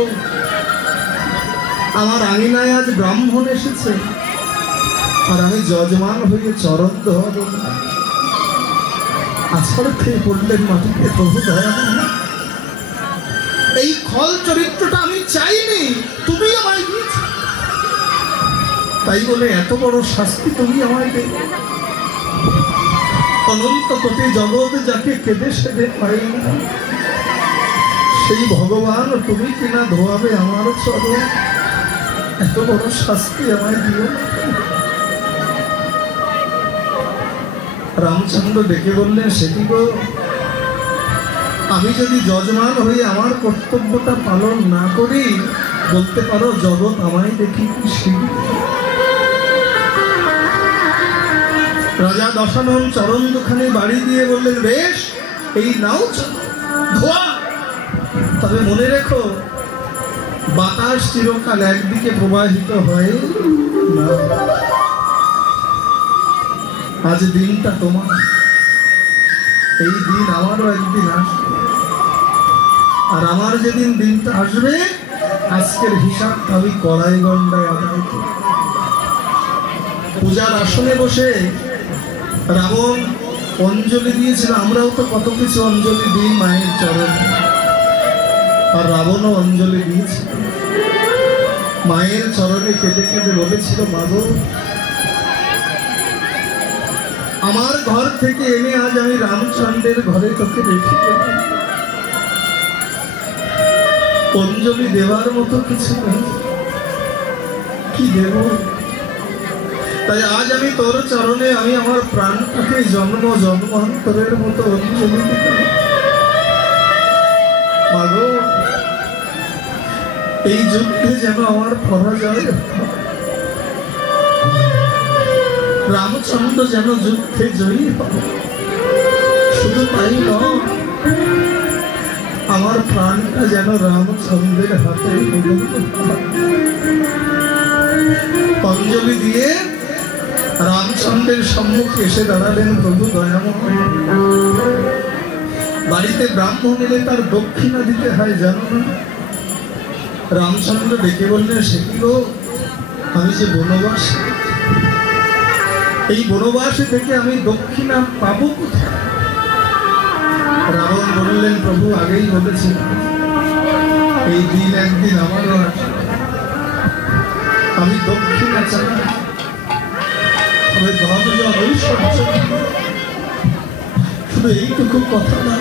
আমার আঙিনায় আজ ব্রাহ্মণ এসেছে, আর আমি যজমান হয়ে চরণ ধোয়াব না। আছড় খেয়ে পড়লেন মাটিতে, প্রভু দয়া। এই খল চরিত্রটা আমি চাইনি, তুমি আমায় দিয়েছ। তাই বলে এত বড় শাস্তি তুমি আমায় দেবে? অনন্ত কোটি জগৎ যাকে কেঁদে সেদে পাই না, সেই ভগবান তুমি কিনা ধোয়াবে আমার চরণ? এত বড় শাস্তি আমায় দিও। রামচন্দ্র ডেকে বললেন, সেটি গো, আমি যদি যজমান হয়ে আমার কর্তব্যটা পালন না করি, বলতে পারো জগৎ আমায় দেখি কি শিখি। রাজা দশানন চরণ দুখানি বাড়ি দিয়ে বললেন, বেশ, এই নাও ধোয়া। তবে মনে রেখো, বাতাস চিরকাল একদিকে প্রবাহিত হয় না। আজ দিনটা তোমার, এই দিন আমারও একদিন আসবে, আর আমার যেদিন দিনটা আসবে, আজকের হিসাব আমি কড়াই গন্ডায় আদায় করব। পূজার আসনে বসে রাবণ অঞ্জলি দিয়েছিল, আমরাও তো কত কিছু অঞ্জলি দিই মায়ের চরণ, আর রাবণও অঞ্জলি দিয়েছিল। মায়ের চরণে কেঁদে কেঁদে বলেছিল, মা গো, আমার ঘর থেকে এনে আজ আমি রামচন্দ্রের ঘরে তোকে রেখে গেলাম, অঞ্জলি দেওয়ার মতো কিছু নেই, কি দেব? তাই আজ আমি তোর চরণে আমি আমার প্রাণটাকে জন্ম জন্মান্তরের মতো অঞ্জলি দিলাম। মা গো, এই যুদ্ধে যেন আমার পরাজয়, রামচন্দ্র যেন যুদ্ধে জয়ী হয়। শুধু তাই নয়, আমার প্রাণটা যেন রামচন্দ্রের হাতে। অঞ্জলি দিয়ে রামচন্দ্রের সম্মুখে এসে দাঁড়ালেন প্রভু দয়াময়। বাড়িতে ব্রাহ্মণ এলে তার দক্ষিণা দিতে হয়, জানো না? রামচন্দ্র ডেকে বললেন, সেগুলো আমি যে বনবাস, এই বনবাসে থেকে আমি দক্ষিণা পাবো কোথায়? রাবণ বললেন, প্রভু আগেই বলেছেন এই দিন একদিন আমারও আসবে, আমি দক্ষিণা চাই, আমি ধর্ম ঐশ্বর্য, শুধু এইটুকু কথা না,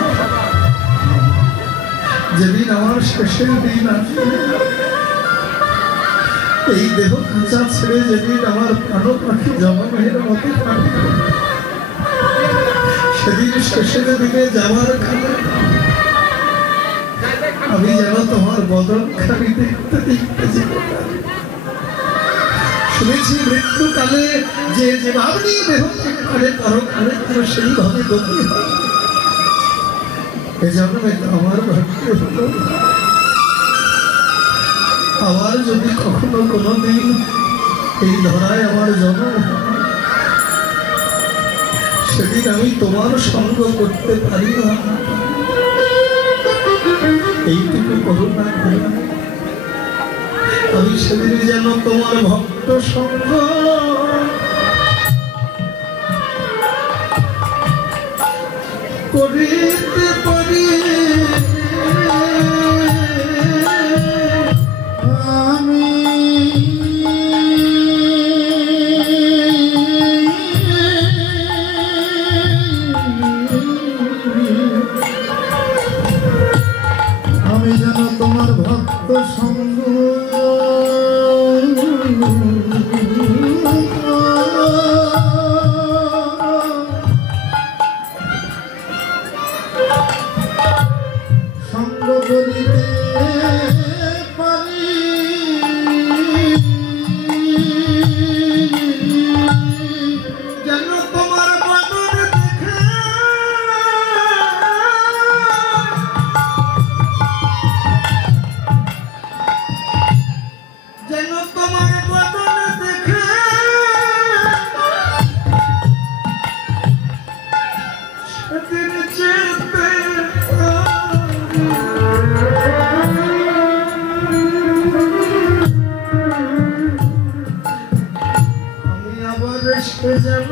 যেদিন আমার শেষের দিন আসবে, এই দেহ খাঁচা ছেড়ে যেদিন আমার প্রাণ পাখি জমানের মতো থাকবে, সেদিন শেষের দিকে যাওয়ার কালে আমি যেন তোমার বদনখানি দেখতে দেখতে যেতে পারি। শুনেছি মৃত্যুকালে যে যেভাবে দেহ করে পরকালে তারা সেইভাবে গতি হয়। এজন্য আমার ভাগ্যে হলো, আবার যদি কখনো কোনোদিন এই ধরায় আমার জন্ম, সেদিন আমি তোমার সঙ্গ করতে পারি না, এইটুকু করুণা করে আমি সেদিন যেন তোমার ভক্ত সঙ্গ করিতে পারি। আমি যেন তোমার ভক্ত সঙ্গ সঙ্গ করিতে পারি। যেন তোমার বদন দেখে যেন তোমার বদন দেখে সেদিন যেতে আমি আবার এসে যাব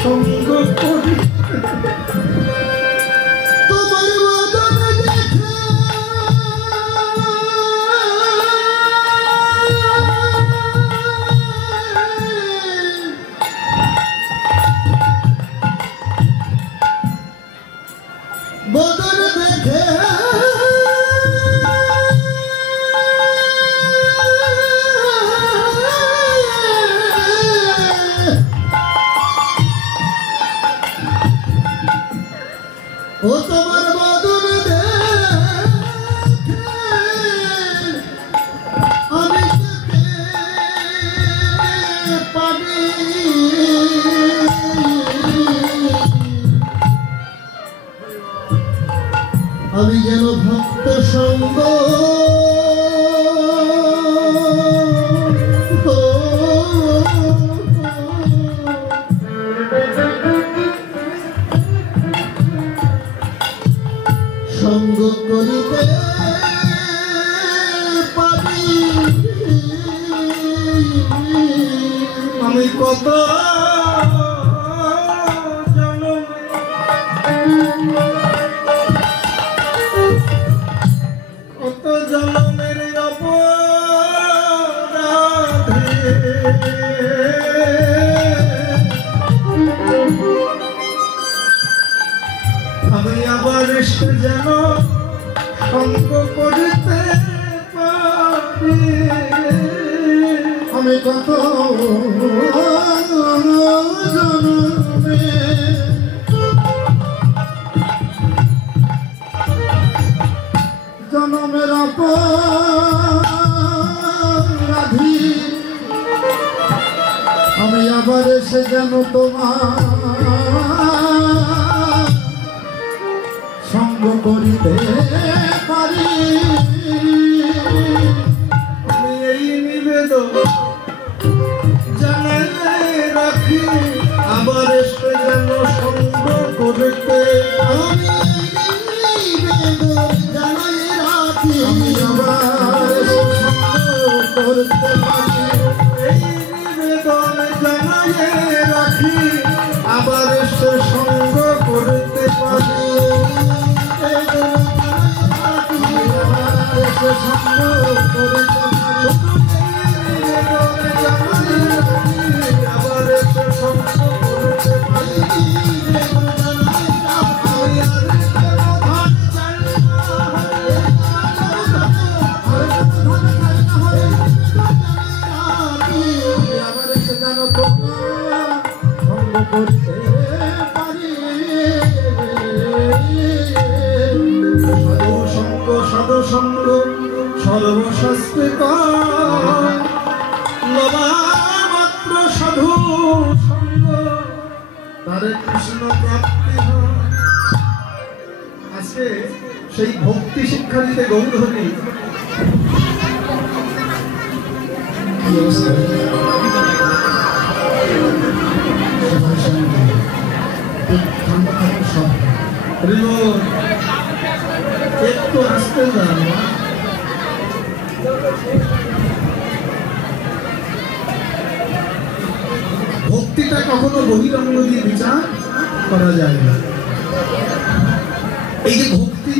সঙ্গ করি তোমার বদন দেখে বদন দেখে ও তোমার বদন দেখে আমি যেতে পারি। আমি যেন ভক্ত সঙ্গ সঙ্গ করিতে পারি। আমি কত জনম কত জনমের অপরাধে আমি আবার এসে যেন সঙ্গ করিতে পারি। আমি কত জনমে জনমের অপরাধী আমি আবার এসে যেন তোমার সঙ্গ করিতে পারি। আমি এই নিবেদন জানাই রাখি, আবার এসে যেন সঙ্গ করতে আমি এই নিবেদন জানাই রাখি, আমি আবার সর্বশাস্ত্রে মাত্র সাধু সঙ্গ তারে কৃষ্ণ প্রাপ্তি হয়। আজকে সেই ভক্তি শিক্ষা দিতে গৌরহরি একটু আসতে যান। ভক্তিটা কখনো বহিরঙ্গ দিয়ে বিচার করা যায় না। এই যে ভক্তি,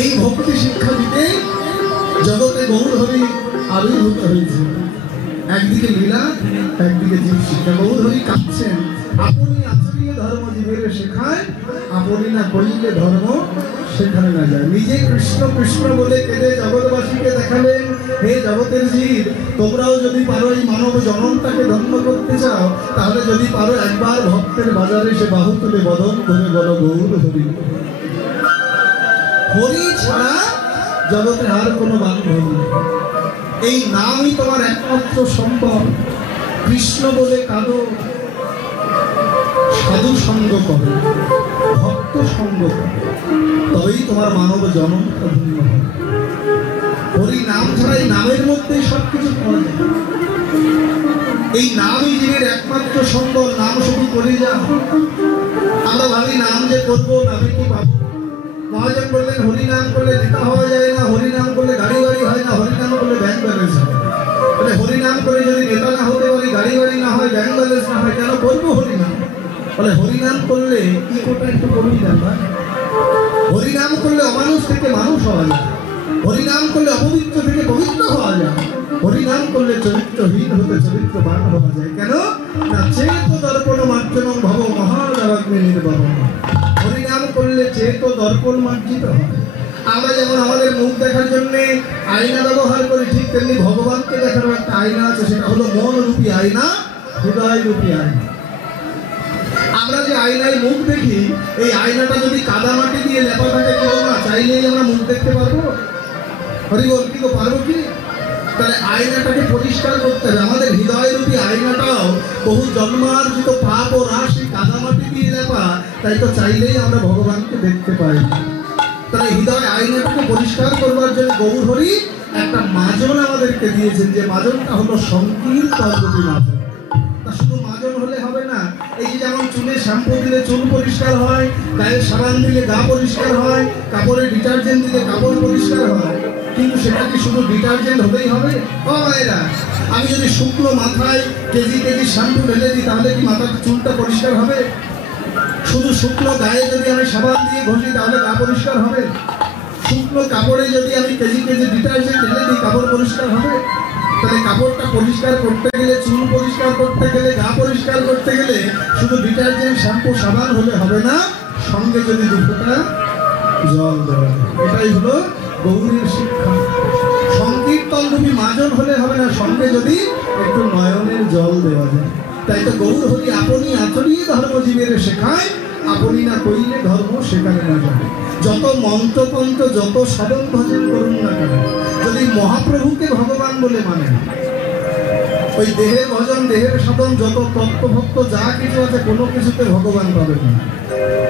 এই ভক্তি শিক্ষা দিতে জগতে গৌরহরি আবির্ভূত হয়েছে। একদিকে লীলা, একদিকে জীব শিক্ষা। গৌরহরি কাঁদছেন, আপনি আচরিয়ে ধর্ম জীবের শেখায়, আপনি না করিলে ধর্ম সেখানে না যায়। নিজে কৃষ্ণ কৃষ্ণ বলে কেঁদে জগৎবাসীকে দেখালেন, হে জগতের জীব, তোমরাও যদি পারো এই মানব জননটাকে ধন্য করতে চাও, তাহলে যদি পারো একবার ভক্তের বাজারে সে বাহু তুলে বদন করে বলো গৌর হরি। হরি ছাড়া জগতে আর কোনো বান্ধব নেই। এই নামই তোমার একমাত্র সম্ভব। কৃষ্ণ বলে কাঁদো, সাধু সঙ্গ করো, ভক্ত সঙ্গ করো, তবেই তোমার মানব জন্ম ধন্য হবে। হরি নাম ছাড়া এই নামের মধ্যেই সবকিছু পাওয়া যায়। এই নামই জীবের একমাত্র সম্বল। নাম শুধু করে যাও। আমরা ভাবি নাম যে করবো, নামে কি পাবো। মহাজন বললেন হরি নাম করলে নেতা হওয়া যায় না, হরি নাম করলে গাড়ি বাড়ি হয় না, হরি নাম করলে ব্যাংক ব্যালেন্স হয়। তাহলে হরি নাম করে যদি নেতা না হতে পারি, গাড়ি বাড়ি না হয়, ব্যাংক ব্যালেন্স না হয়, কেন করবো হরি নাম? বলে হরিনাম করলে কি কোটা একটু করুন জানবা। হরিনাম করলে অমানুষ থেকে মানুষ হওয়া যায়। হরিনাম করলে অপবিত্র থেকে পবিত্র হওয়া যায়। হরিনাম করলে চরিত্রহীন হতে চরিত্রবান হওয়া যায়। কেন না চেত দর্পণ মার্জনম ভব মহাদাবাগ্নি নির্বাহন। হরিনাম করলে চেত দর্পণ মার্জিত হয়। আমরা যেমন আমাদের মুখ দেখার জন্য আয়না ব্যবহার করি, ঠিক তেমনি ভগবানকে দেখার একটা আয়না আছে, সেটা হলো মন রূপী আয়না, হৃদয় রূপী আয়না। আমরা যে আয়নায় মুখ দেখি, এই আয়নাটা যদি কাদা মাটি দিয়ে লেপা থাকে, কেউ না চাইলেই আমরা মুখ দেখতে পারবো? হরিবল কি পারবো কি? তাহলে আয়নাটাকে পরিষ্কার করতে হবে। আমাদের হৃদয় রূপী আয়নাটাও বহু জন্মার্জিত পাপ ও রাশি কাদা মাটি দিয়ে লেপা, তাই তো চাইলেই আমরা ভগবানকে দেখতে পাই। তাহলে হৃদয় আয়নাটাকে পরিষ্কার করবার জন্য গৌরহরি একটা মাজন আমাদেরকে দিয়েছেন, যে মাজনটা হলো সংকীর্তন রূপী মাজন। শুধু মাজন হলে হবে না। এই যে যেমন চুলে শ্যাম্পু দিলে চুল পরিষ্কার হয়, গায়ে সাবান দিলে গা পরিষ্কার হয়, কাপড়ে ডিটারজেন্ট দিলে কাপড় পরিষ্কার হয়, কিন্তু সেটা কি শুধু ডিটারজেন্ট হলেই হবে? ও ভাইরা, আমি যদি শুকনো মাথায় কেজি কেজি শ্যাম্পু ঢেলে দিই, তাহলে কি মাথার চুলটা পরিষ্কার হবে? শুধু শুকনো গায়ে যদি আমি সাবান দিয়ে ঘষি, তাহলে গা পরিষ্কার হবে? শুকনো কাপড়ে যদি আমি কেজি কেজি ডিটারজেন্ট ঢেলে দিই, কাপড় পরিষ্কার হবে? তাহলে কাপড়টা পরিষ্কার করতে গেলে, চুল পরিষ্কার করতে গেলে, গা পরিষ্কার করতে গেলে শুধু ডিটারজেন্ট শ্যাম্পু সাবান হলে হবে না, সঙ্গে যদি দুটোটা জল দেওয়া। এটাই হলো গৌরীর শিক্ষা। সংকীর্তন রূপী মাজন হলে হবে না, সঙ্গে যদি একটু নয়নের জল দেওয়া যায়। তাই তো গৌরহরি আপনি আচরিয়ে ধর্মজীবের শেখায়, আপনি না কইলে ধর্ম সেখানে না যাবে। যত মন্ত্রতন্ত্র, যত সাধন ভজন করুন না কেন, যদি মহাপ্রভুকে ভগবান বলে মানেন, ওই দেহের ভজন, দেহের সাধন, যত তত্ত্বভক্ত যা কিছু আছে, কোনো কিছুতে ভগবান পাবেন না।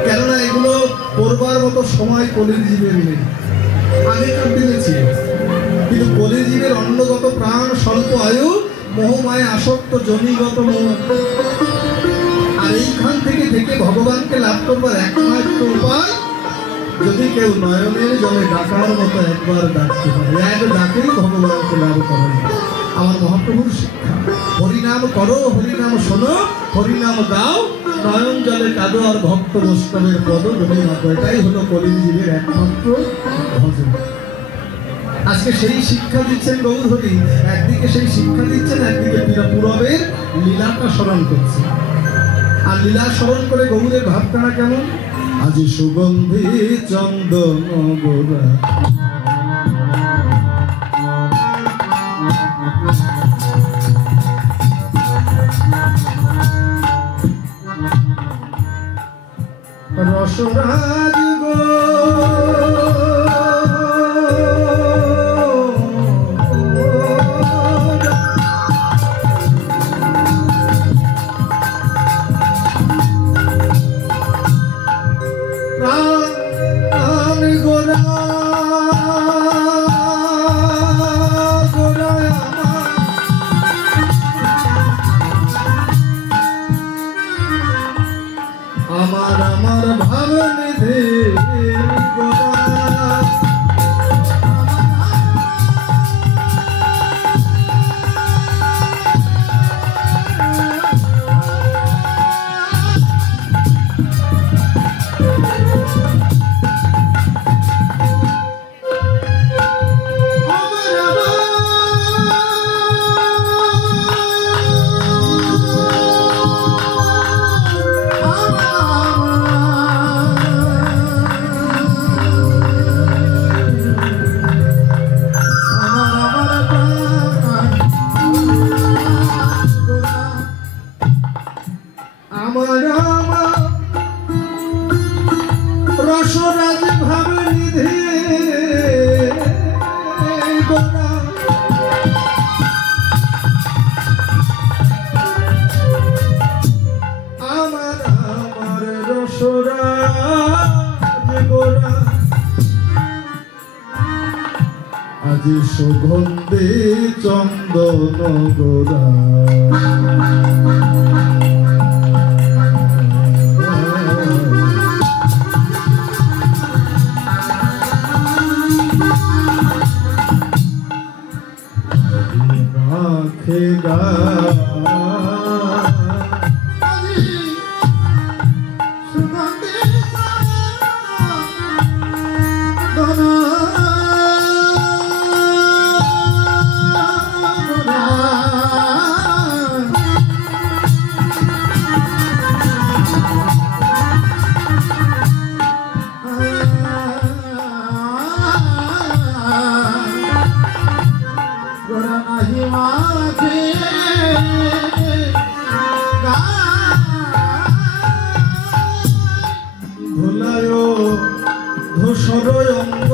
কেননা এগুলো করবার মতো সময় কলির জীবের নেই। আগেকার দিনে ছিল, কিন্তু কলির জীবের অন্নগত প্রাণ, স্বল্প আয়ু, মোহমায় আসক্ত, জনিগত মোহ। আর এইখান থেকে ভগবানকে লাভ করবার একমাত্র উপায়, যদি কেউ নয়নের জলে ডাকার মতো একবার ডাকতে পারে, এক ডাকেই ভগবানকে লাভ করে। আমার মহাপ্রভুর শিক্ষা, হরিনাম করো, হরিনাম শোনো, হরিনাম গাও, নয়ন জলে কাঁদো, আর ভক্ত বৈষ্ণবের পদ জমি মাতো। এটাই হলো কলিযুগের একমাত্র ভজন। আজকে সেই শিক্ষা দিচ্ছেন গৌরহরি। একদিকে সেই শিক্ষা দিচ্ছেন, একদিকে পূরবের লীলাটা স্মরণ করছে। আর লীলা স্মরণ করে গৌরের ভাবখানা কেমন? আজি সুগন্ধি চন্দন গোরা, রসরাজ গো আমার ভাব নিধি রসরাজ ভাব নিধি গোরা আমার আমার রসরাজ গোরা আজি সুগন্ধি চন্দন গোরা রাখেগা ধুলায় ধূসর অঙ্গ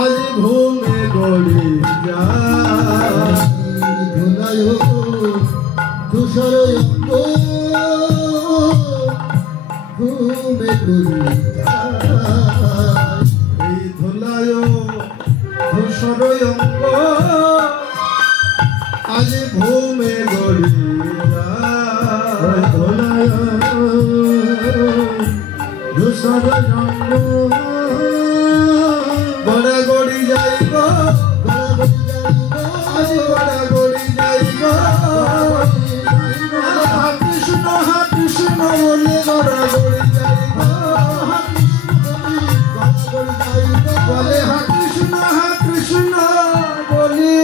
আজ ভূমে গড়ি যায় ধুলায় ধূসর অঙ্গ ভূমে গড়ি যায় এই ধুলায় ধূসর অঙ্গ আজ ভূমে গড়ি যায় ধুলায় ধূসর অঙ্গ গড়া গড়ি যাইব আজ গড়া গড়ি যাইব কৃষ্ণ বলে গড়া গড়ি যাইব বলে হা কৃষ্ণ বলি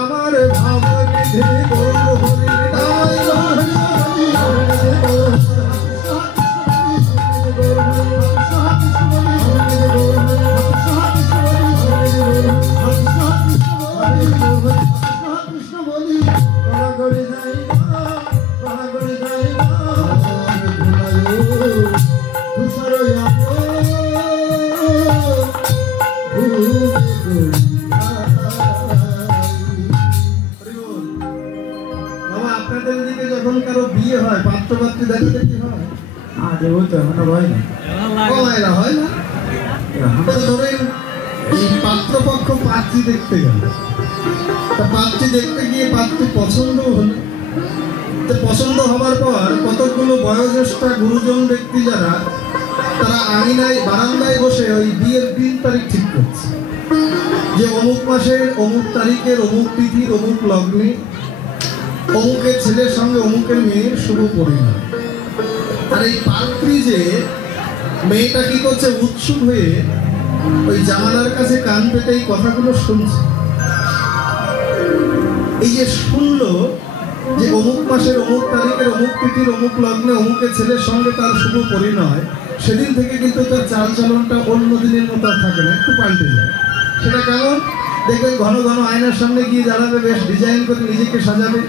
আমার ভাব নিধি গৌর হরি আপনাদের দিকে যখন কারো বিয়ে হয় পাত্র পাত্রী দেখাতে কি হয়? আগে ওই তো এখন হয় না, কমায়রা হয় না। ধরেন এই পাত্রপক্ষ পাত্রী দেখতে গেল, তা পাত্রী দেখতে গিয়ে পাত্রী পছন্দ হলো। পছন্দ হবার পর কতগুলো বয়োজ্যেষ্ঠ গুরুজন ব্যক্তি যারা, তারা আঙিনায় বারান্দায় বসে ওই বিয়ের দিন তারিখ ঠিক করছে যে অমুক মাসের অমুক তারিখের অমুক তিথির অমুক লগ্নে অমুকের ছেলের সঙ্গে অমুকের মেয়ের শুভ পরিণয়। আর এই পাত্রী যে মেয়েটা কি করছে, উৎসুক হয়ে ওই জামালার কাছে কান পেতে এই কথাগুলো শুনছে। এই যে শুনলো যে অমুক মাসের অমুক তারিখের অমুক তিথির অমুক লগ্নে অমুকের ছেলের সঙ্গে তার শুভ পরিণয়, সেদিন থেকে কিন্তু তার চালচলনটা অন্য দিনের মতো আর থাকে না, একটু পাল্টে যায়। সেটা কেমন দেখবেন, ঘন ঘন আয়নার সামনে গিয়ে দাঁড়াবে, বেশ ডিজাইন করে নিজেকে সাজাবে,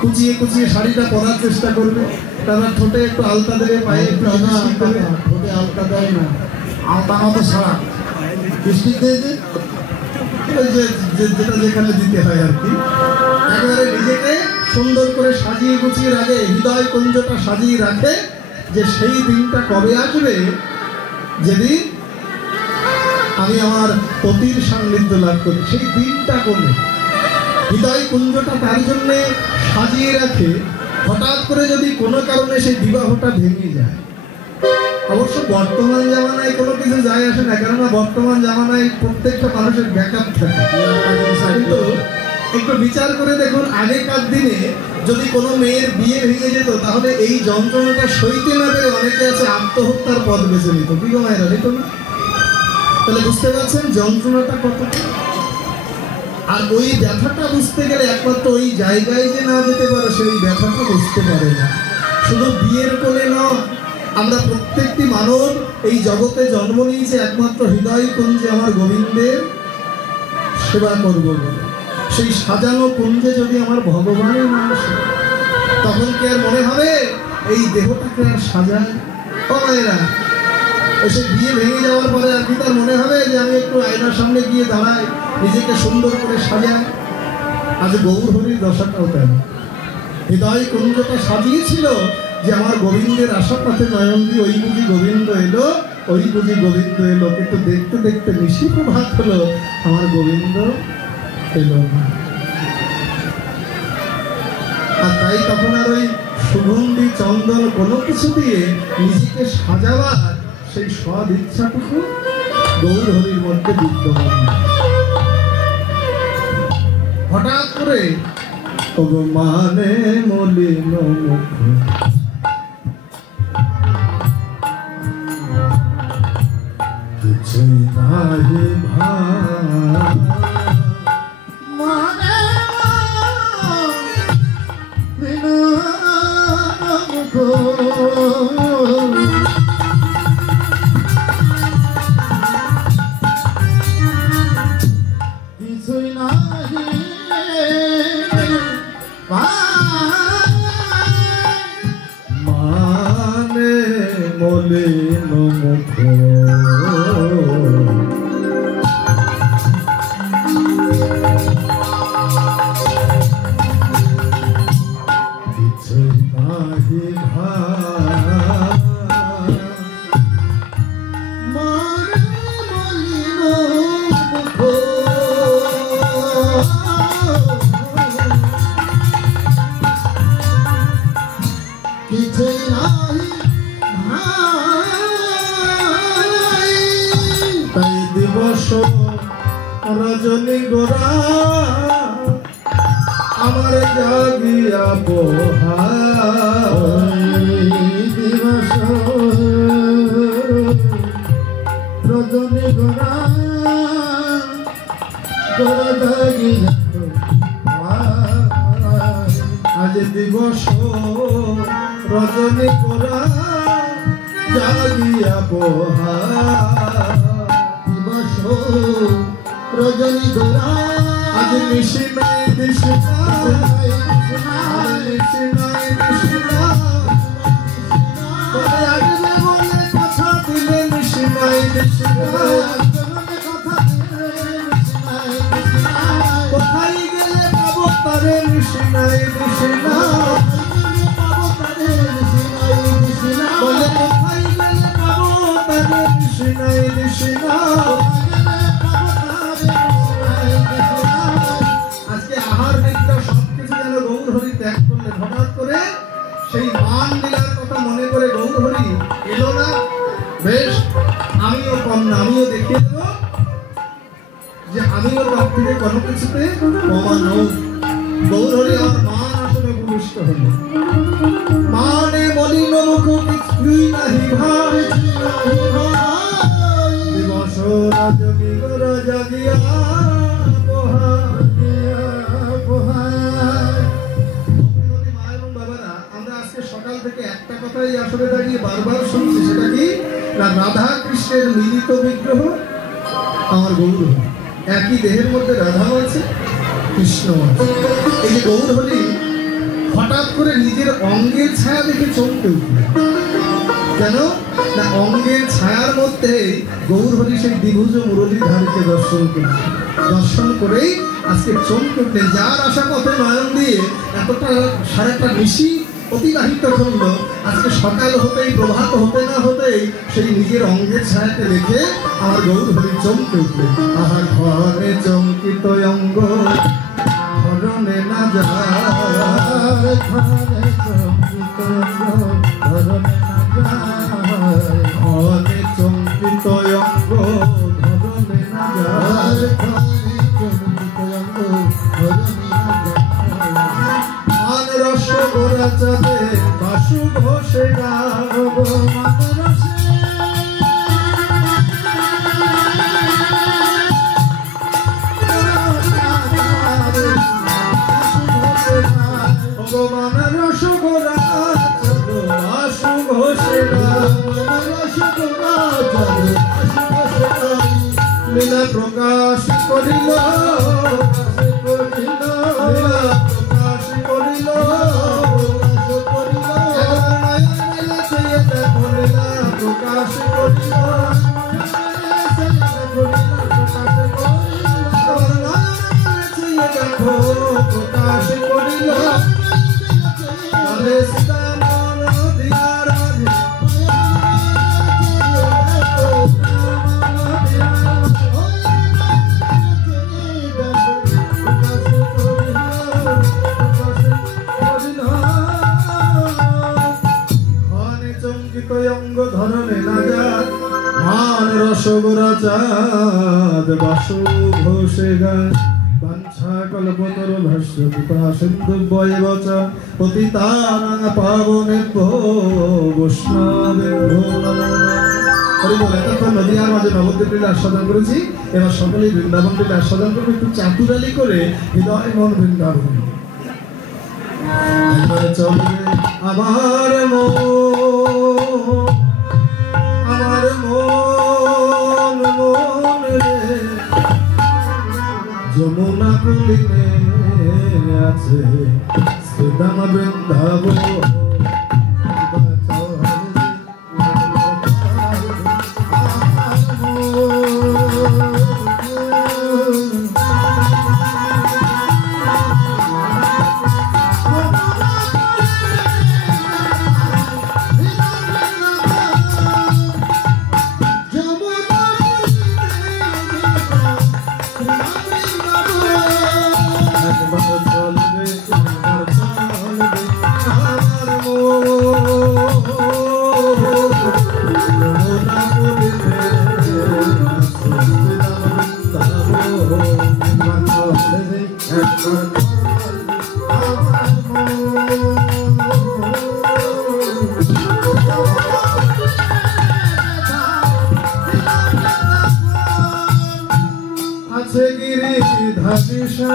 কুচিয়ে কুচিয়ে শাড়িটা পরার চেষ্টা করবে, তারা ঠোঁটে একটু আলতা দেবে, পায়ে একটু ঠোঁটে আলতা দেয় না, আলতা মতো সারা বৃষ্টির দিয়ে যেটা যেখানে দিতে হয় আর কি, একেবারে নিজেকে সুন্দর করে সাজিয়ে গুছিয়ে রাখে, হৃদয় কুঞ্জটা সাজিয়ে রাখে যে সেই দিনটা কবে আসবে যেদিন আমি আমার পতির সান্নিধ্য লাভ করি। সেই দিনটা কোনে হৃদয় কুঞ্জটা তার জন্য সাজিয়ে রাখে। হঠাৎ করে যদি কোনো কারণে সেই বিবাহটা ভেঙে যায়, অবশ্য বর্তমান জামানায় কোনো কিছু যায় আসে না, কেননা বর্তমান জামানায় প্রত্যেকটা মানুষের ব্যাকআপ থাকে। কিন্তু একটু বিচার করে দেখুন, আগেকার দিনে যদি কোনো মেয়ের বিয়ে ভেঙে যেত, তাহলে এই যন্ত্রণাটা সইতে না পেরে অনেকে আছে আত্মহত্যার পথ বেছে নিত। কি গো মায়েরা, নিত না? তাহলে বুঝতে পারছেন যন্ত্রণাটা কতটা। আর ওই ব্যথাটা বুঝতে গেলে একমাত্র ওই জায়গায় যে না যেতে পারে, সেই ব্যথাটা বুঝতে পারে না। শুধু বিয়ের কোলে নয়, আমরা প্রত্যেকটি মানব এই জগতে জন্ম নিয়েছে একমাত্র হৃদয় কুঞ্জে আমার গোবিন্দের সেবা করবো বলে। সেই সাজানো কুঞ্জে যদি আমার ভগবানের মানুষ, তখন কি আর মনে হবে এই দেহটাকে আর সাজায়? ও মায়েরা, সে বিয়ে ভেঙে যাওয়ার পরে আর কি তার মনে হবে যে আমি একটু আয়নার সামনে গিয়ে দাঁড়াই, নিজেকে সুন্দর করে সাজাই? আজ গৌর হরির দশাটাও তেন হৃদয় কুঞ্জটা সাজিয়েছিল যে আমার গোবিন্দের আশা পথে নয়ন দিয়ে ওই বুঝি গোবিন্দ এলো, ওই বুঝি গোবিন্দ এলো। কিন্তু দেখতে দেখতে নিশিত ভাগ হলো, আমার গোবিন্দ এলো না। আর তাই তখন আর ওই সুগন্ধি চন্দন কোনো কিছু দিয়ে নিজেকে সাজাবার সেই সদ ইচ্ছাটুকু গৌর হরির মধ্যে বিদ্যমান। হঠাৎ করে মানে মলিন মুখ কিছুই নাহি ভাই, মানে কিছুই নাহি মানে মলিন মুখ কিছুই নাহি ভাই, মানে মলিন মুখ কিছুই নাহি ভাই। তাই দিবস রজনী গোরা আমার জাগিয়া পোহাই, দিবস রজনী গোরা গোরা জাগিয়া আজ দিবস রজনী গোরা জাগিয়া পোহাই, দিবস রজনী গোরা আজ নিশি নাই দিশি নাই, নিশি নাই দিশি নাই, তবে আসবে বলে কথা দিলে নিশি নাই দিশি নাই, কোথায় গেলে পাবো তারে নিশি নাই দিশি নাই, বলে কোথায় গেলে পাবো তারে নিশি নাই দিশি নাই। আজকে আহার নিদ্রা সবকিছু যেন গৌর হরি ত্যাগ করলেন। হঠাৎ করে সেই মান লীলার কথা মনে করে গৌর হরি এলো না। বেশ, আমিও কম না, আমিও দেখিয়ে দেবো যে আমিও তার থেকে কোনো কিছুতে কমা নই। গৌর হরি আমার মান আসনে ভূমিষ্ঠ হলো। মানে মলিন মুখ কিছুই নাহি ভাই, দিবস রজনী গোরা জাগিয়া সকাল থেকে একটা কথাই আসলে দাঁড়িয়ে বারবার শুনছি, সেটা কি না রাধা কৃষ্ণের মিলিত বিগ্রহ আমার গৌর হরি। একই দেহের মধ্যে রাধাও আছে, কৃষ্ণ আছে। এই যে গৌর হরি হঠাৎ করে নিজের অঙ্গের ছায়া দেখে চমকে উঠল। কেন না অঙ্গের ছায়ার মধ্যে গৌর হরি সেই দ্বিভুজ মুরলীধারীকে দর্শন করছে। দর্শন করেই আজকে চমকে উঠলেন। যার আশা পথে নয়ন দিয়ে এতটা সারাটা নিশি অতিবাহিত করল। আজকে সকাল হতেই প্রভাত হতে না হতেই সেই নিজের অঙ্গের ছায়াতে রেখে আমার গৌর হরি চমকে উঠলেন। আহা ঘরে চমকিত অঙ্গ ধরনে না যায়, ঘরে চমকিত ধরনে না যায়, ঘরে চমকিত অঙ্গ ধরনে না যায়, ঘরে চমকিত অঙ্গ ধরনে না যায়। মান রস গোরা চাঁদে বাসু ঘোষে গান, মান রসে ভগবান রস গোরা চাঁদ বাসু ঘোষে গান, লীলা প্রকাশ করিল, লীলা প্রকাশ করিল, লীলা প্রকাশ করিল, প্রকাশ করিল, সীতামন দিয়ার অঙ্গ ধরনে না যায়, মান রসগোরা চাঁদ বাসু ঘোষে গান, বাঞ্ছা কল্পতর ভাষ্য কৃপা সিন্ধু বয়বচ পতিতানাং পাবনেভ্যো বৈষ্ণবেভ্যো নমো নমঃ। হরি বল। এতক্ষণ নদীয়ার মাঝে নবদ্বীপ লীলা আস্বাদন করেছি, এবার সকলেই বৃন্দাবন লীলা আস্বাদন করবে একটু চাতুরালি করে, হৃদয় মন বৃন্দাবন। চলবে আমার মন, আমার মন মন রে, যমুনা কুলিনে আছে শ্রীদাম বৃন্দাবন। আছে গিরি ধাদিশা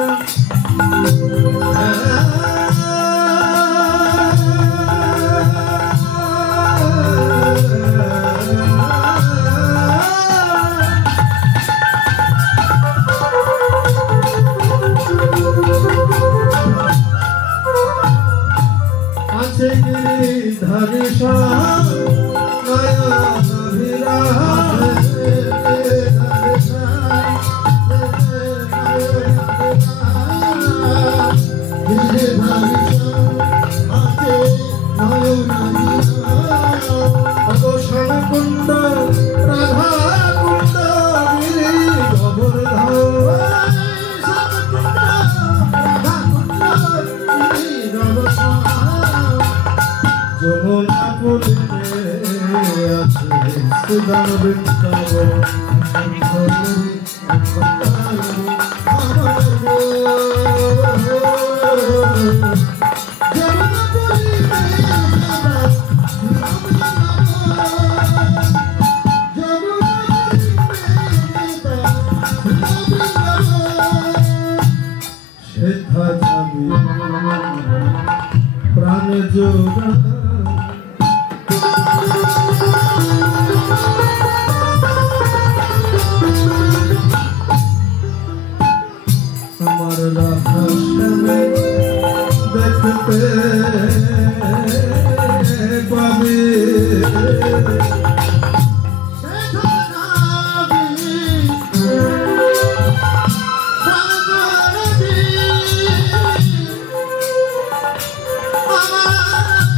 আছে গিরি ধাদিশা কুণ্ড রাধা কুণ্ড গিরি যমুনা পুলিনে আছে সুদাম বৃন্দাবন। সেথা যাবি প্রাণ যোগা আমার রাধা শ্যামে দেখতে পাবে আমার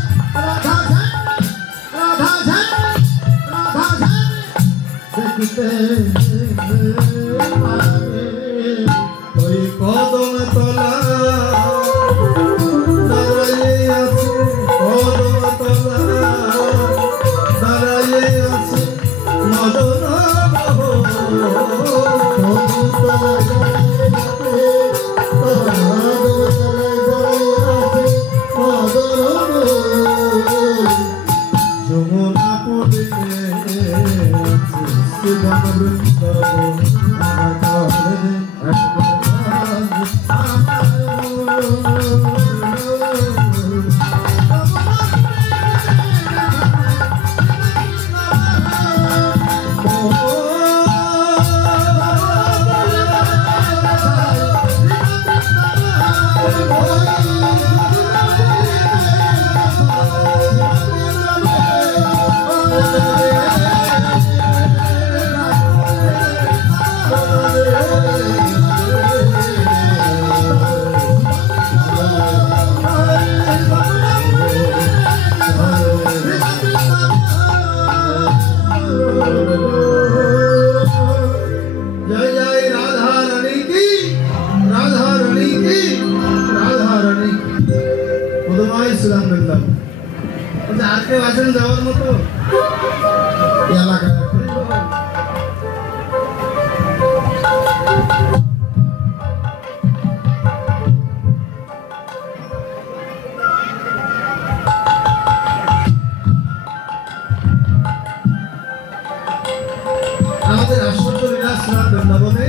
ওই কদম তলা দাঁড়াইয়ে আছে, কদম তলা দাঁড়াইয়ে আছে মদন যমুনা পড়ে শিবন বৃন্দাবন যাওয়ার মতো এলাকায় আমাদের আশ্চর্য লীলা বৃন্দাবনে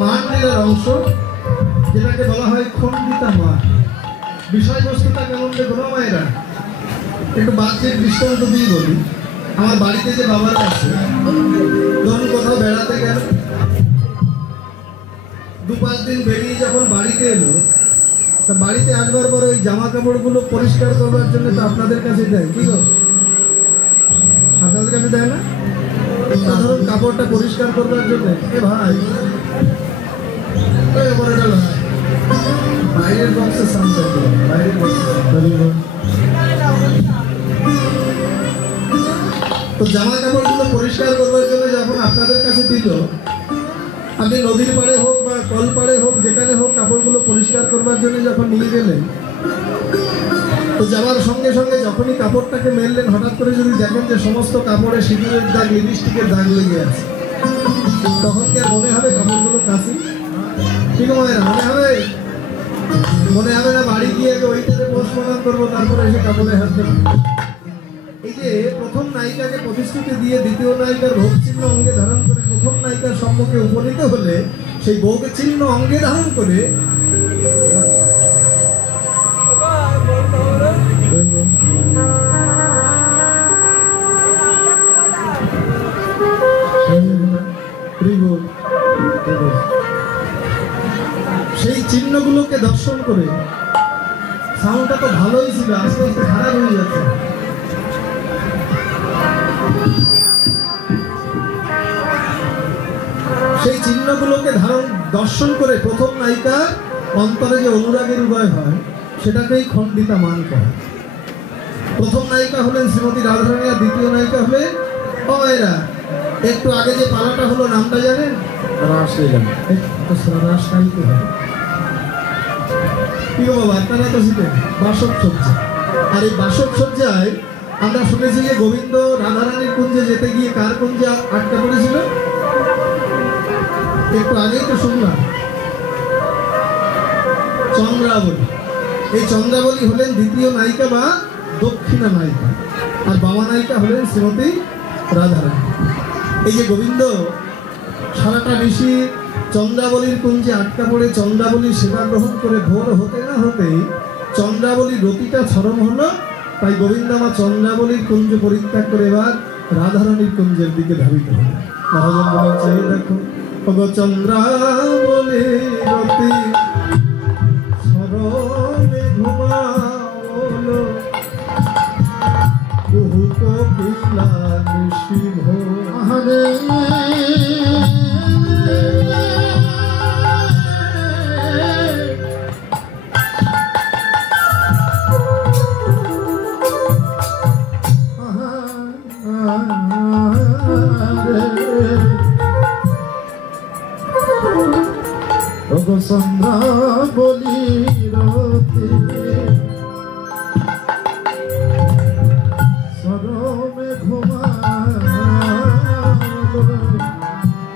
মান লীলার অংশ যেটাকে বলা হয় খণ্ডিতা মান। বিষয়বস্তুটা কেমন দেখো মায়েরা, একটু বাচ্চার দৃষ্টান্ত দিয়ে বলি। আমার বাড়িতে যে বাবারা আছে, ধরুন কোথাও বেড়াতে গেল, 2-5 দিন বেরিয়ে যখন বাড়িতে এলো, তা বাড়িতে আসবার পরে ওই জামা কাপড়গুলো পরিষ্কার করবার জন্য তো আপনাদের কাছে দেয়, কি গো আপনাদের কাছে দেয় না? ধরুন কাপড়টা পরিষ্কার করবার জন্য, এ ভাই বাইরের বক্সে সামনে বাইরের বক্সে তো জামা কাপড়গুলো পরিষ্কার করবার জন্য যখন আপনাদের কাছে দিল, আপনি নদীর পাড়ে হোক বা কল পাড়ে হোক যেখানে হোক কাপড়গুলো পরিষ্কার করবার জন্য যখন নিয়ে গেলেন, তো যাওয়ার সঙ্গে সঙ্গে যখনই কাপড়টাকে মেললেন, হঠাৎ করে যদি দেখেন যে সমস্ত কাপড়ে সিঁদুরের দাগ, লিপস্টিকের দাগ লেগে আছে, তখন কি আর মনে হবে কাপড়গুলো কাশি? ঠিক মনে হবে? মনে হবে না বাড়ি গিয়ে ওইটাতে পোস্টমর্টম করবো, তারপরে এসে কাপড়ে হাত দেবো? এই যে প্রথম নায়িকাকে প্রতিশ্রুতি দিয়ে দ্বিতীয় নায়িকার ভোগ চিহ্ন অঙ্গে ধারণ করে প্রথম নায়িকার সম্মুখে উপনীত হলে, সেই ভোগ চিহ্ন অঙ্গে ধারণ করে সেই চিহ্নগুলোকে দর্শন করে, সাউন্ডটা তো ভালোই ছিল, আস্তে আস্তে খারাপ হয়ে যাচ্ছে। সেই চিহ্নগুলোকে দর্শন করে প্রথম নায়িকা অন্তরে যে অনুরাগের উদয় হয়, সেটাকেই খণ্ডিতা মান করে। প্রথম নায়িকা হলেন শ্রীমতী রাধারানী, আর দ্বিতীয় নায়িকা হলেন এরা একটু আগে যে পালাটা হলো, নামটা জানেন? কি বাবা আপনারা তো ছিলেন বাসব সজ্জা। আর এই বাসব সজ্জায় আমরা শুনেছি যে গোবিন্দ রাধারানীর কুঞ্জে যেতে গিয়ে কার কুঞ্জে আটকা পড়েছিল? একটু আগেই তো শুনলাম, চন্দ্রাবলী। এই চন্দ্রাবলী হলেন দ্বিতীয় নায়িকা বা দক্ষিণা নায়িকা, আর বামা নায়িকা হলেন শ্রীমতী রাধারানী। এই যে গোবিন্দ সারাটা নিশি চন্দ্রাবলীর কুঞ্জে আটকা পড়ে চন্দ্রাবলীর সেবা গ্রহণ করে ভোর হতে না হতেই চন্দ্রাবলীর রতিটা ছরম হলো, তাই গোবিন্দ মা চন্দ্রাবলীর কুঞ্জ পরিত্যাগ করে এবার রাধারানীর কুঞ্জের দিকে ধাবিত হল। মহাজন বলেন, চাই দেখো চন্দ্রাবলী রতি ছরমে ঘুমালো, বহু কপিলা নিশি ভোরে ওগো সন্ধ্যা বলি রতি সরমে ঘুমালো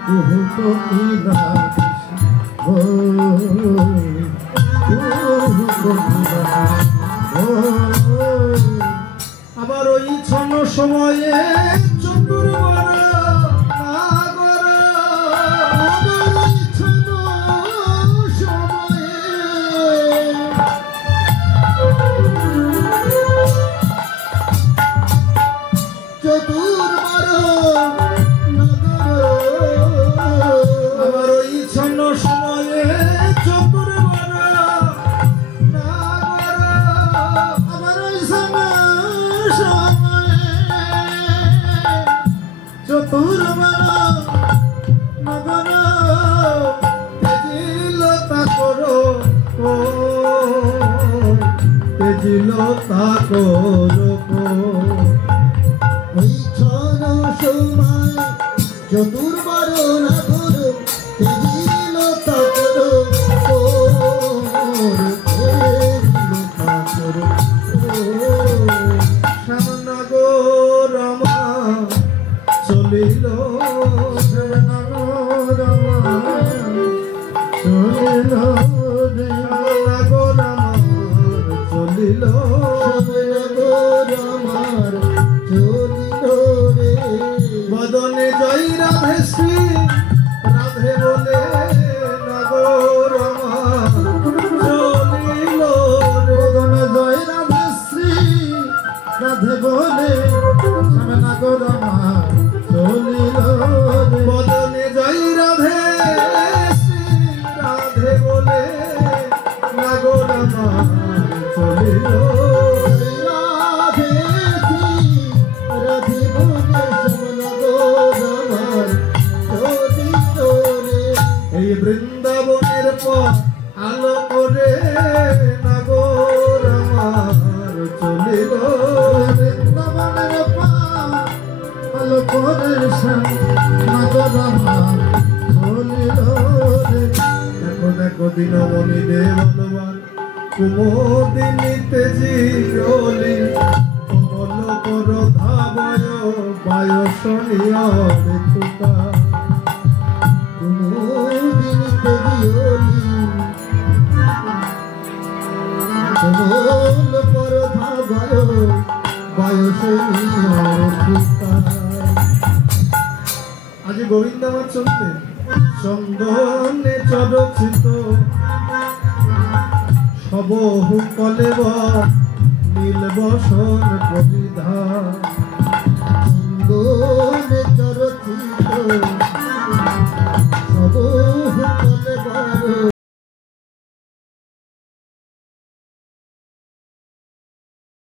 কুহু কোকিলা ও কুহু কোকিলা ও আবার ওই ছন্ন সময়ে চতুর্বর আবার ওই ছন্ন সময়ে চতুর্বর আমার ওই সময়ে চতুর্বর নগর তেজিলতা করো তেজিলতা করো ওই ছন সময় চতুর্বর নগর তেজিলতা করো শ্যামনগর আমার চলিল শ্যামনগর আমার চলিল রে শ্যামনগর আমার চলিল শ্যামনগর আমার চলিল রে বদনে জয় রাধে শ্রী রাধে বলে নগর আমার চলিল বদনে জয় রাধে শ্রী রাধে বলে শ্যামনগর আমার চলিল রে বদনে জয় রাধে শ্রী রাধে বলে নগর আমার চলিল রাধে শ্রী রাধে বলে শ্যামনগর আমার চলিল রে এই বৃন্দাবনের পথ আলো করে নগর আমার চলিল বৃন্দাবনের পাল করে শ্যামনগর আমার চলিল রে দেখো দেখো দিনমণি দেবলবান কুমোদিনী তেজি অলি কমল কর ধাবয় বায়সনীয় রেখুতা কুমুদিনীতে বিয়লি কোমল পরধা বয়সে আজি গোবিন্দ আমার চলতে চন্দনে চরচিত সবহু কলেব নীল বসন পরিধান